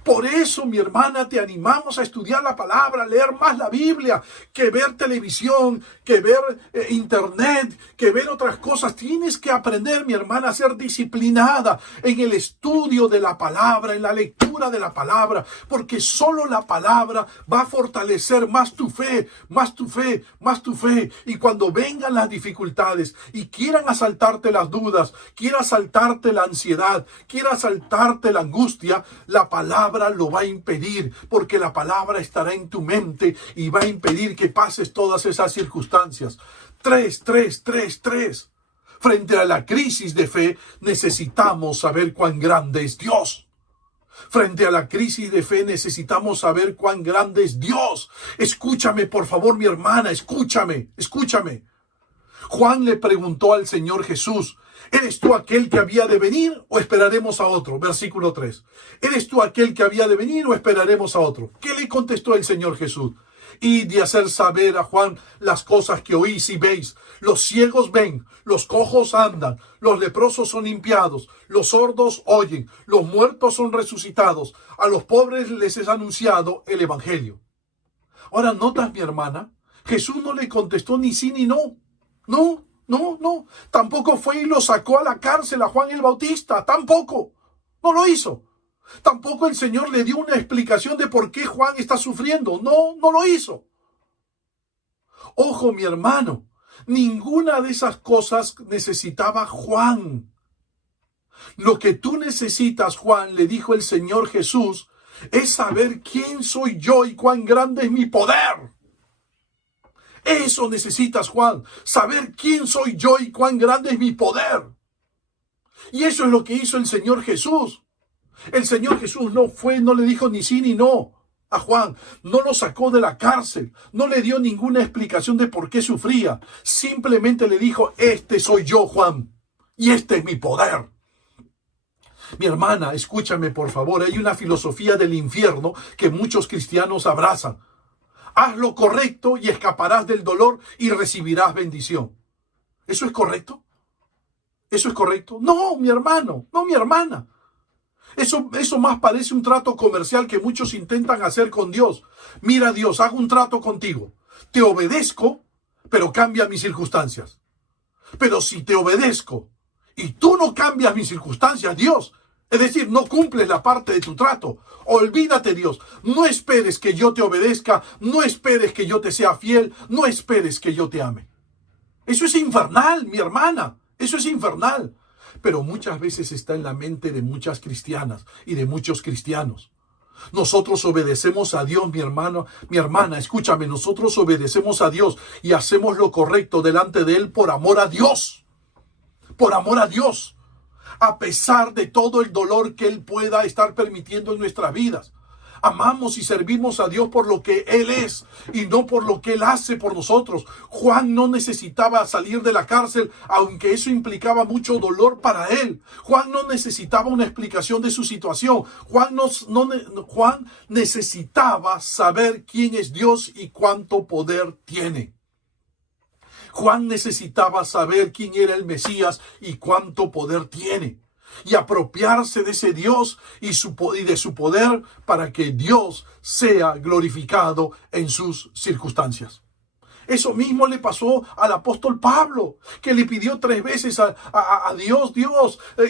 Por eso, mi hermana, te animamos a estudiar la palabra, a leer más la Biblia, que ver televisión, que ver internet, que ver otras cosas. Tienes que aprender, mi hermana, a ser disciplinada en el estudio de la palabra, en la lectura de la palabra, porque solo la palabra va a fortalecer más tu fe, más tu fe, más tu fe. Y cuando vengan las dificultades y quieran asaltarte las dudas, quiera asaltarte la ansiedad, quiera asaltarte la angustia, la palabra lo va a impedir, porque la palabra estará en tu mente y va a impedir que pases todas esas circunstancias. 3. Frente a la crisis de fe, necesitamos saber cuán grande es Dios. Frente a la crisis de fe, necesitamos saber cuán grande es Dios. Escúchame, por favor, mi hermana, escúchame. Juan le preguntó al Señor Jesús, ¿eres tú aquel que había de venir o esperaremos a otro? Versículo 3. ¿Eres tú aquel que había de venir o esperaremos a otro? ¿Qué le contestó el Señor Jesús? y de hacer saber a Juan las cosas que oís y veis. Los ciegos ven, los cojos andan, los leprosos son limpiados, los sordos oyen, los muertos son resucitados, a los pobres les es anunciado el evangelio. Ahora, ¿notas, mi hermana? Jesús no le contestó ni sí ni no. No. Tampoco fue y lo sacó a la cárcel a Juan el Bautista. Tampoco. No lo hizo. Tampoco el Señor le dio una explicación de por qué Juan está sufriendo. No lo hizo. Ojo, mi hermano. Ninguna de esas cosas necesitaba Juan. Lo que tú necesitas, Juan, le dijo el Señor Jesús, es saber quién soy yo y cuán grande es mi poder. Eso necesitas, Juan, saber quién soy yo y cuán grande es mi poder. Y eso es lo que hizo el Señor Jesús. El Señor Jesús no le dijo ni sí ni no a Juan, no lo sacó de la cárcel, no le dio ninguna explicación de por qué sufría. Simplemente le dijo, este soy yo, Juan, y este es mi poder. Mi hermana, escúchame por favor, hay una filosofía del infierno que muchos cristianos abrazan. Haz lo correcto y escaparás del dolor y recibirás bendición. ¿Eso es correcto? ¿Eso es correcto? No, mi hermano, no, mi hermana. Eso más parece un trato comercial que muchos intentan hacer con Dios. Mira, Dios, hago un trato contigo. Te obedezco, pero cambia mis circunstancias. Pero si te obedezco y tú no cambias mis circunstancias, Dios, es decir, no cumples la parte de tu trato, olvídate, Dios. No esperes que yo te obedezca, no esperes que yo te sea fiel, no esperes que yo te ame. Eso es infernal, mi hermana. Eso es infernal. Pero muchas veces está en la mente de muchas cristianas y de muchos cristianos. Nosotros obedecemos a Dios, mi hermano, mi hermana, escúchame, nosotros obedecemos a Dios y hacemos lo correcto delante de Él por amor a Dios. Por amor a Dios. A pesar de todo el dolor que Él pueda estar permitiendo en nuestras vidas. Amamos y servimos a Dios por lo que Él es y no por lo que Él hace por nosotros. Juan no necesitaba salir de la cárcel, aunque eso implicaba mucho dolor para él. Juan no necesitaba una explicación de su situación. Juan necesitaba saber quién es Dios y cuánto poder tiene. Juan necesitaba saber quién era el Mesías y cuánto poder tiene. Y apropiarse de ese Dios y de su poder para que Dios sea glorificado en sus circunstancias. Eso mismo le pasó al apóstol Pablo, que le pidió 3 veces a Dios,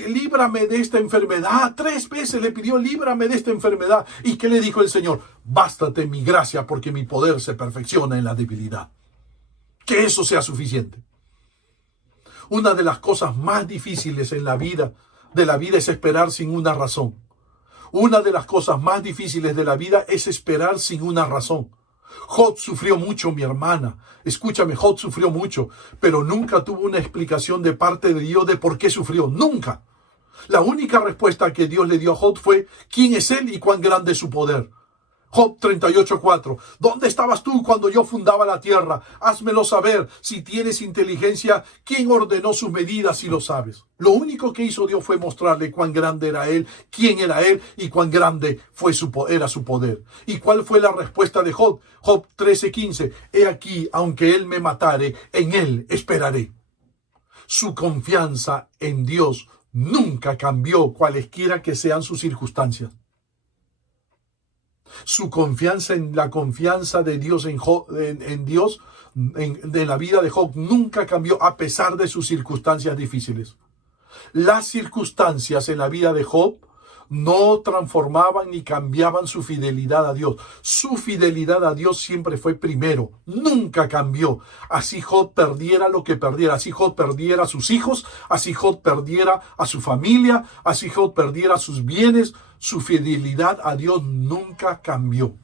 líbrame de esta enfermedad. 3 veces le pidió, líbrame de esta enfermedad. ¿Y qué le dijo el Señor? Bástate mi gracia porque mi poder se perfecciona en la debilidad. Que eso sea suficiente. Una de las cosas más difíciles en la vida es esperar sin una razón. Una de las cosas más difíciles de la vida es esperar sin una razón. Job sufrió mucho, mi hermana. Escúchame, Job sufrió mucho, pero nunca tuvo una explicación de parte de Dios de por qué sufrió. Nunca. La única respuesta que Dios le dio a Job fue quién es Él y cuán grande es su poder. Job 38:4. ¿Dónde estabas tú cuando yo fundaba la tierra? Házmelo saber. Si tienes inteligencia, ¿quién ordenó sus medidas si lo sabes? Lo único que hizo Dios fue mostrarle cuán grande era Él, quién era Él y cuán grande era su poder. ¿Y cuál fue la respuesta de Job? Job 13:15. He aquí, aunque Él me matare, en Él esperaré. Su confianza en Dios nunca cambió, cualesquiera que sean sus circunstancias. Su confianza en la confianza de Dios en Dios, de la vida de Job, nunca cambió a pesar de sus circunstancias difíciles. Las circunstancias en la vida de Job no transformaban ni cambiaban su fidelidad a Dios. Su fidelidad a Dios siempre fue primero, nunca cambió. Así Job perdiera lo que perdiera, así Job perdiera a sus hijos, así Job perdiera a su familia, así Job perdiera sus bienes, su fidelidad a Dios nunca cambió.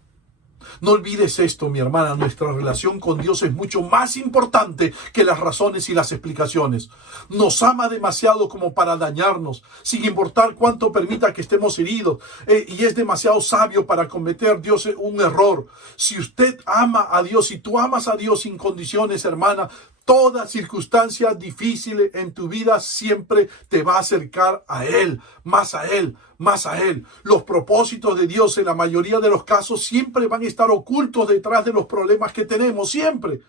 No olvides esto, mi hermana, nuestra relación con Dios es mucho más importante que las razones y las explicaciones. Nos ama demasiado como para dañarnos, sin importar cuánto permita que estemos heridos, y es demasiado sabio para cometer Dios un error. Si usted ama a Dios, si tú amas a Dios sin condiciones, hermana, Toda circunstancia difícil en tu vida siempre te va a acercar a Él, más a Él, más a Él. Los propósitos de Dios en la mayoría de los casos siempre van a estar ocultos detrás de los problemas que tenemos, siempre.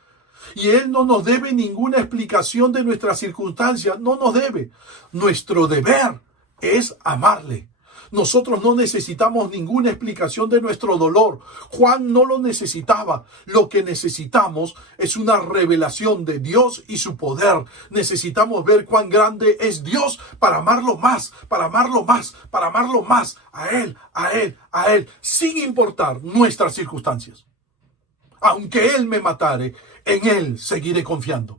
Y Él no nos debe ninguna explicación de nuestras circunstancias, no nos debe. Nuestro deber es amarle. Nosotros no necesitamos ninguna explicación de nuestro dolor. Juan no lo necesitaba. Lo que necesitamos es una revelación de Dios y su poder. Necesitamos ver cuán grande es Dios para amarlo más, para amarlo más, para amarlo más. A Él, a Él, a Él, sin importar nuestras circunstancias. Aunque Él me matare, en Él seguiré confiando.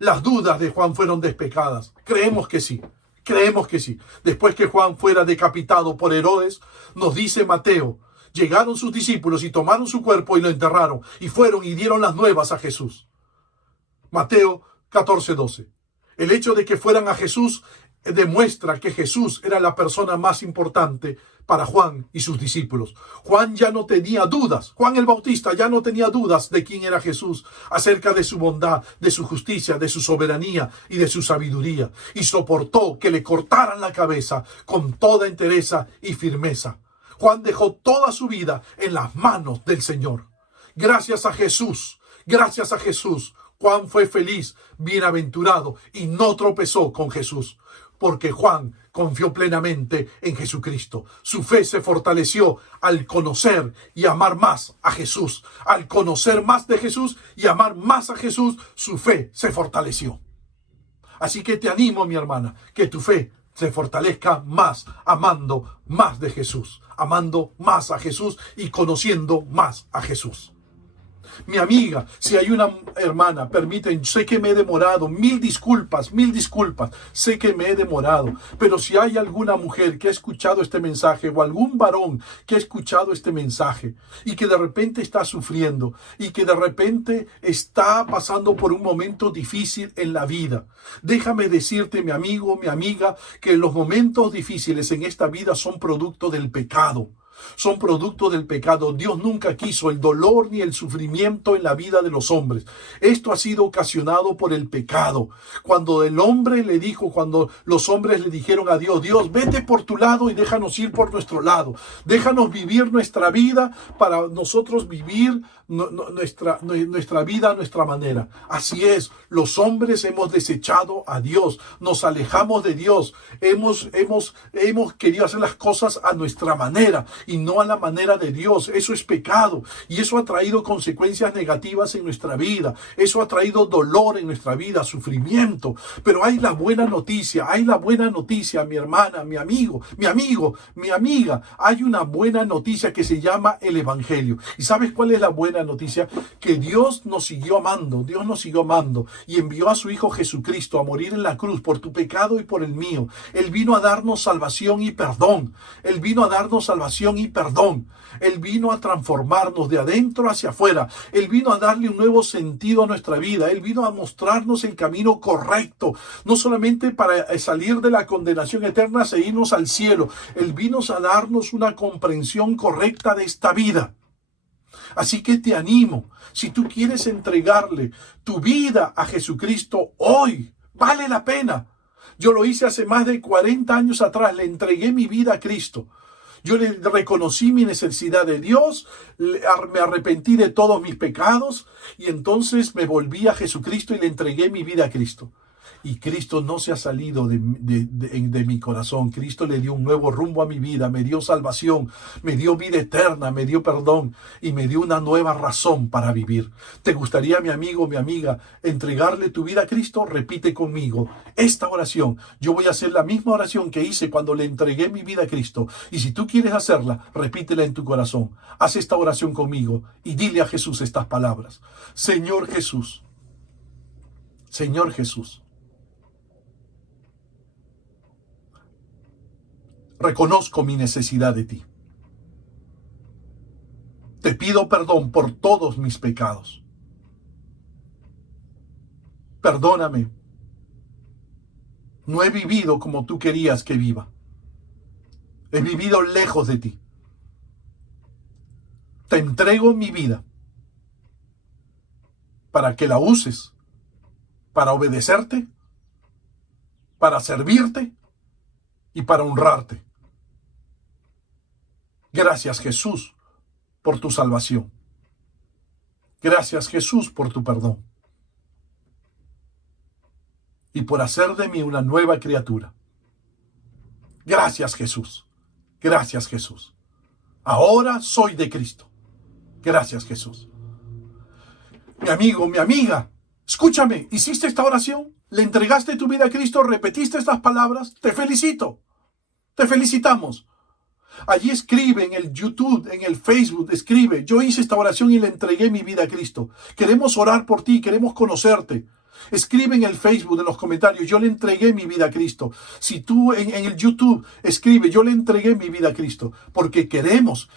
Las dudas de Juan fueron despejadas. Creemos que sí. Creemos que sí. Después que Juan fuera decapitado por Herodes, nos dice Mateo, llegaron sus discípulos y tomaron su cuerpo y lo enterraron, y fueron y dieron las nuevas a Jesús. Mateo 14:12. El hecho de que fueran a Jesús demuestra que Jesús era la persona más importante para Juan y sus discípulos. Juan ya no tenía dudas, Juan el Bautista ya no tenía dudas de quién era Jesús, acerca de su bondad, de su justicia, de su soberanía y de su sabiduría, y soportó que le cortaran la cabeza con toda entereza y firmeza. Juan dejó toda su vida en las manos del Señor. Gracias a Jesús, Juan fue feliz, bienaventurado y no tropezó con Jesús, porque Juan confió plenamente en Jesucristo. Su fe se fortaleció al conocer y amar más a Jesús. Al conocer más de Jesús y amar más a Jesús, su fe se fortaleció. Así que te animo, mi hermana, que tu fe se fortalezca más, amando más de Jesús, amando más a Jesús y conociendo más a Jesús. Mi amiga, si hay una hermana, permiten, sé que me he demorado, mil disculpas, sé que me he demorado, pero si hay alguna mujer que ha escuchado este mensaje o algún varón que ha escuchado este mensaje y que de repente está sufriendo y que de repente está pasando por un momento difícil en la vida, déjame decirte, mi amigo, mi amiga, que los momentos difíciles en esta vida son producto del pecado. Son producto del pecado. Dios nunca quiso el dolor ni el sufrimiento en la vida de los hombres. Esto ha sido ocasionado por el pecado. Cuando los hombres le dijeron a Dios, Dios, vete por tu lado y déjanos ir por nuestro lado. Déjanos vivir nuestra vida para nosotros vivir nuestra vida a nuestra manera. Así es, los hombres hemos desechado a Dios, nos alejamos de Dios, hemos querido hacer las cosas a nuestra manera y no a la manera de Dios. Eso es pecado y eso ha traído consecuencias negativas en nuestra vida, eso ha traído dolor en nuestra vida, sufrimiento. Pero hay la buena noticia, mi hermana, mi amigo, mi amiga, hay una buena noticia que se llama el Evangelio. ¿Y sabes cuál es la buena noticia? Que Dios nos siguió amando y envió a su Hijo Jesucristo a morir en la cruz por tu pecado y por el mío. Él vino a darnos salvación y perdón. Él vino a transformarnos de adentro hacia afuera. Él vino a darle un nuevo sentido a nuestra vida. Él vino a mostrarnos el camino correcto, no solamente para salir de la condenación eterna e irnos al cielo. Él vino a darnos una comprensión correcta de esta vida. Así que te animo, si tú quieres entregarle tu vida a Jesucristo hoy, vale la pena. Yo lo hice hace más de 40 años atrás, le entregué mi vida a Cristo. Yo le reconocí mi necesidad de Dios, me arrepentí de todos mis pecados y entonces me volví a Jesucristo y le entregué mi vida a Cristo. Y Cristo no se ha salido de mi corazón. Cristo le dio un nuevo rumbo a mi vida, me dio salvación, me dio vida eterna, me dio perdón y me dio una nueva razón para vivir. ¿Te gustaría, mi amigo, mi amiga, entregarle tu vida a Cristo? Repite conmigo esta oración. Yo voy a hacer la misma oración que hice cuando le entregué mi vida a Cristo. Y si tú quieres hacerla, repítela en tu corazón. Haz esta oración conmigo y dile a Jesús estas palabras. Señor Jesús, reconozco mi necesidad de ti. Te pido perdón por todos mis pecados. Perdóname. No he vivido como tú querías que viva. He vivido lejos de ti. Te entrego mi vida. para que la uses, para obedecerte, para servirte y para honrarte. Gracias, Jesús, por tu salvación. Gracias, Jesús, por tu perdón. Y por hacer de mí una nueva criatura. Gracias, Jesús. Gracias, Jesús. Ahora soy de Cristo. Gracias, Jesús. Mi amigo, mi amiga, escúchame, ¿hiciste esta oración? ¿Le entregaste tu vida a Cristo? ¿Repetiste estas palabras? Te felicito. Te felicitamos. Allí escribe en el YouTube, en el Facebook, escribe: yo hice esta oración y le entregué mi vida a Cristo. Queremos orar por ti, queremos conocerte. Escribe en el Facebook, en los comentarios: yo le entregué mi vida a Cristo. Si tú en el YouTube escribe: yo le entregué mi vida a Cristo, porque queremos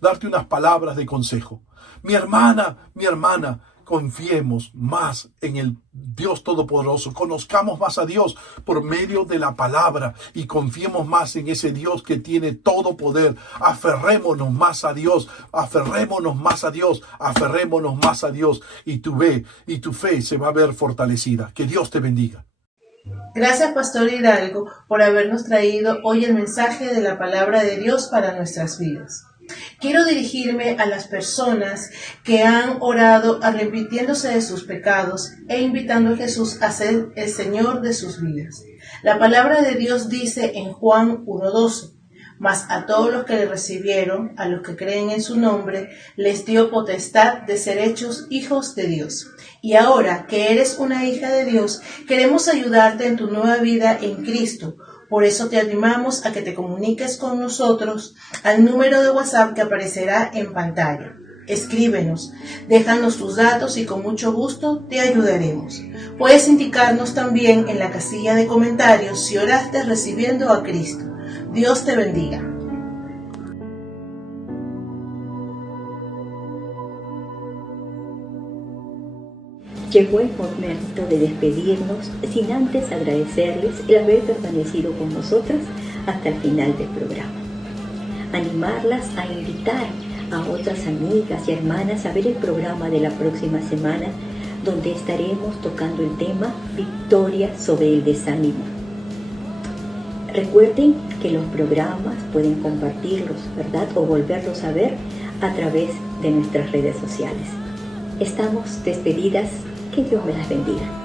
darte unas palabras de consejo. Mi hermana, confiemos más en el Dios Todopoderoso, conozcamos más a Dios por medio de la palabra y confiemos más en ese Dios que tiene todo poder. Aferrémonos más a Dios, aferrémonos más a Dios, aferrémonos más a Dios, y tu fe se va a ver fortalecida. Que Dios te bendiga. Gracias, Pastor Hidalgo, por habernos traído hoy el mensaje de la palabra de Dios para nuestras vidas. Quiero dirigirme a las personas que han orado arrepintiéndose de sus pecados e invitando a Jesús a ser el Señor de sus vidas. La palabra de Dios dice en Juan 1:12: mas a todos los que le recibieron, a los que creen en su nombre, les dio potestad de ser hechos hijos de Dios. Y ahora que eres una hija de Dios, queremos ayudarte en tu nueva vida en Cristo. Por eso te animamos a que te comuniques con nosotros al número de WhatsApp que aparecerá en pantalla. Escríbenos, déjanos tus datos y con mucho gusto te ayudaremos. Puedes indicarnos también en la casilla de comentarios si oraste recibiendo a Cristo. Dios te bendiga. Llegó el momento de despedirnos sin antes agradecerles el haber permanecido con nosotras hasta el final del programa. Animarlas a invitar a otras amigas y hermanas a ver el programa de la próxima semana, donde estaremos tocando el tema Victoria sobre el desánimo. Recuerden que los programas pueden compartirlos, ¿verdad? O volverlos a ver a través de nuestras redes sociales. Estamos despedidas. Que Dios me las bendiga.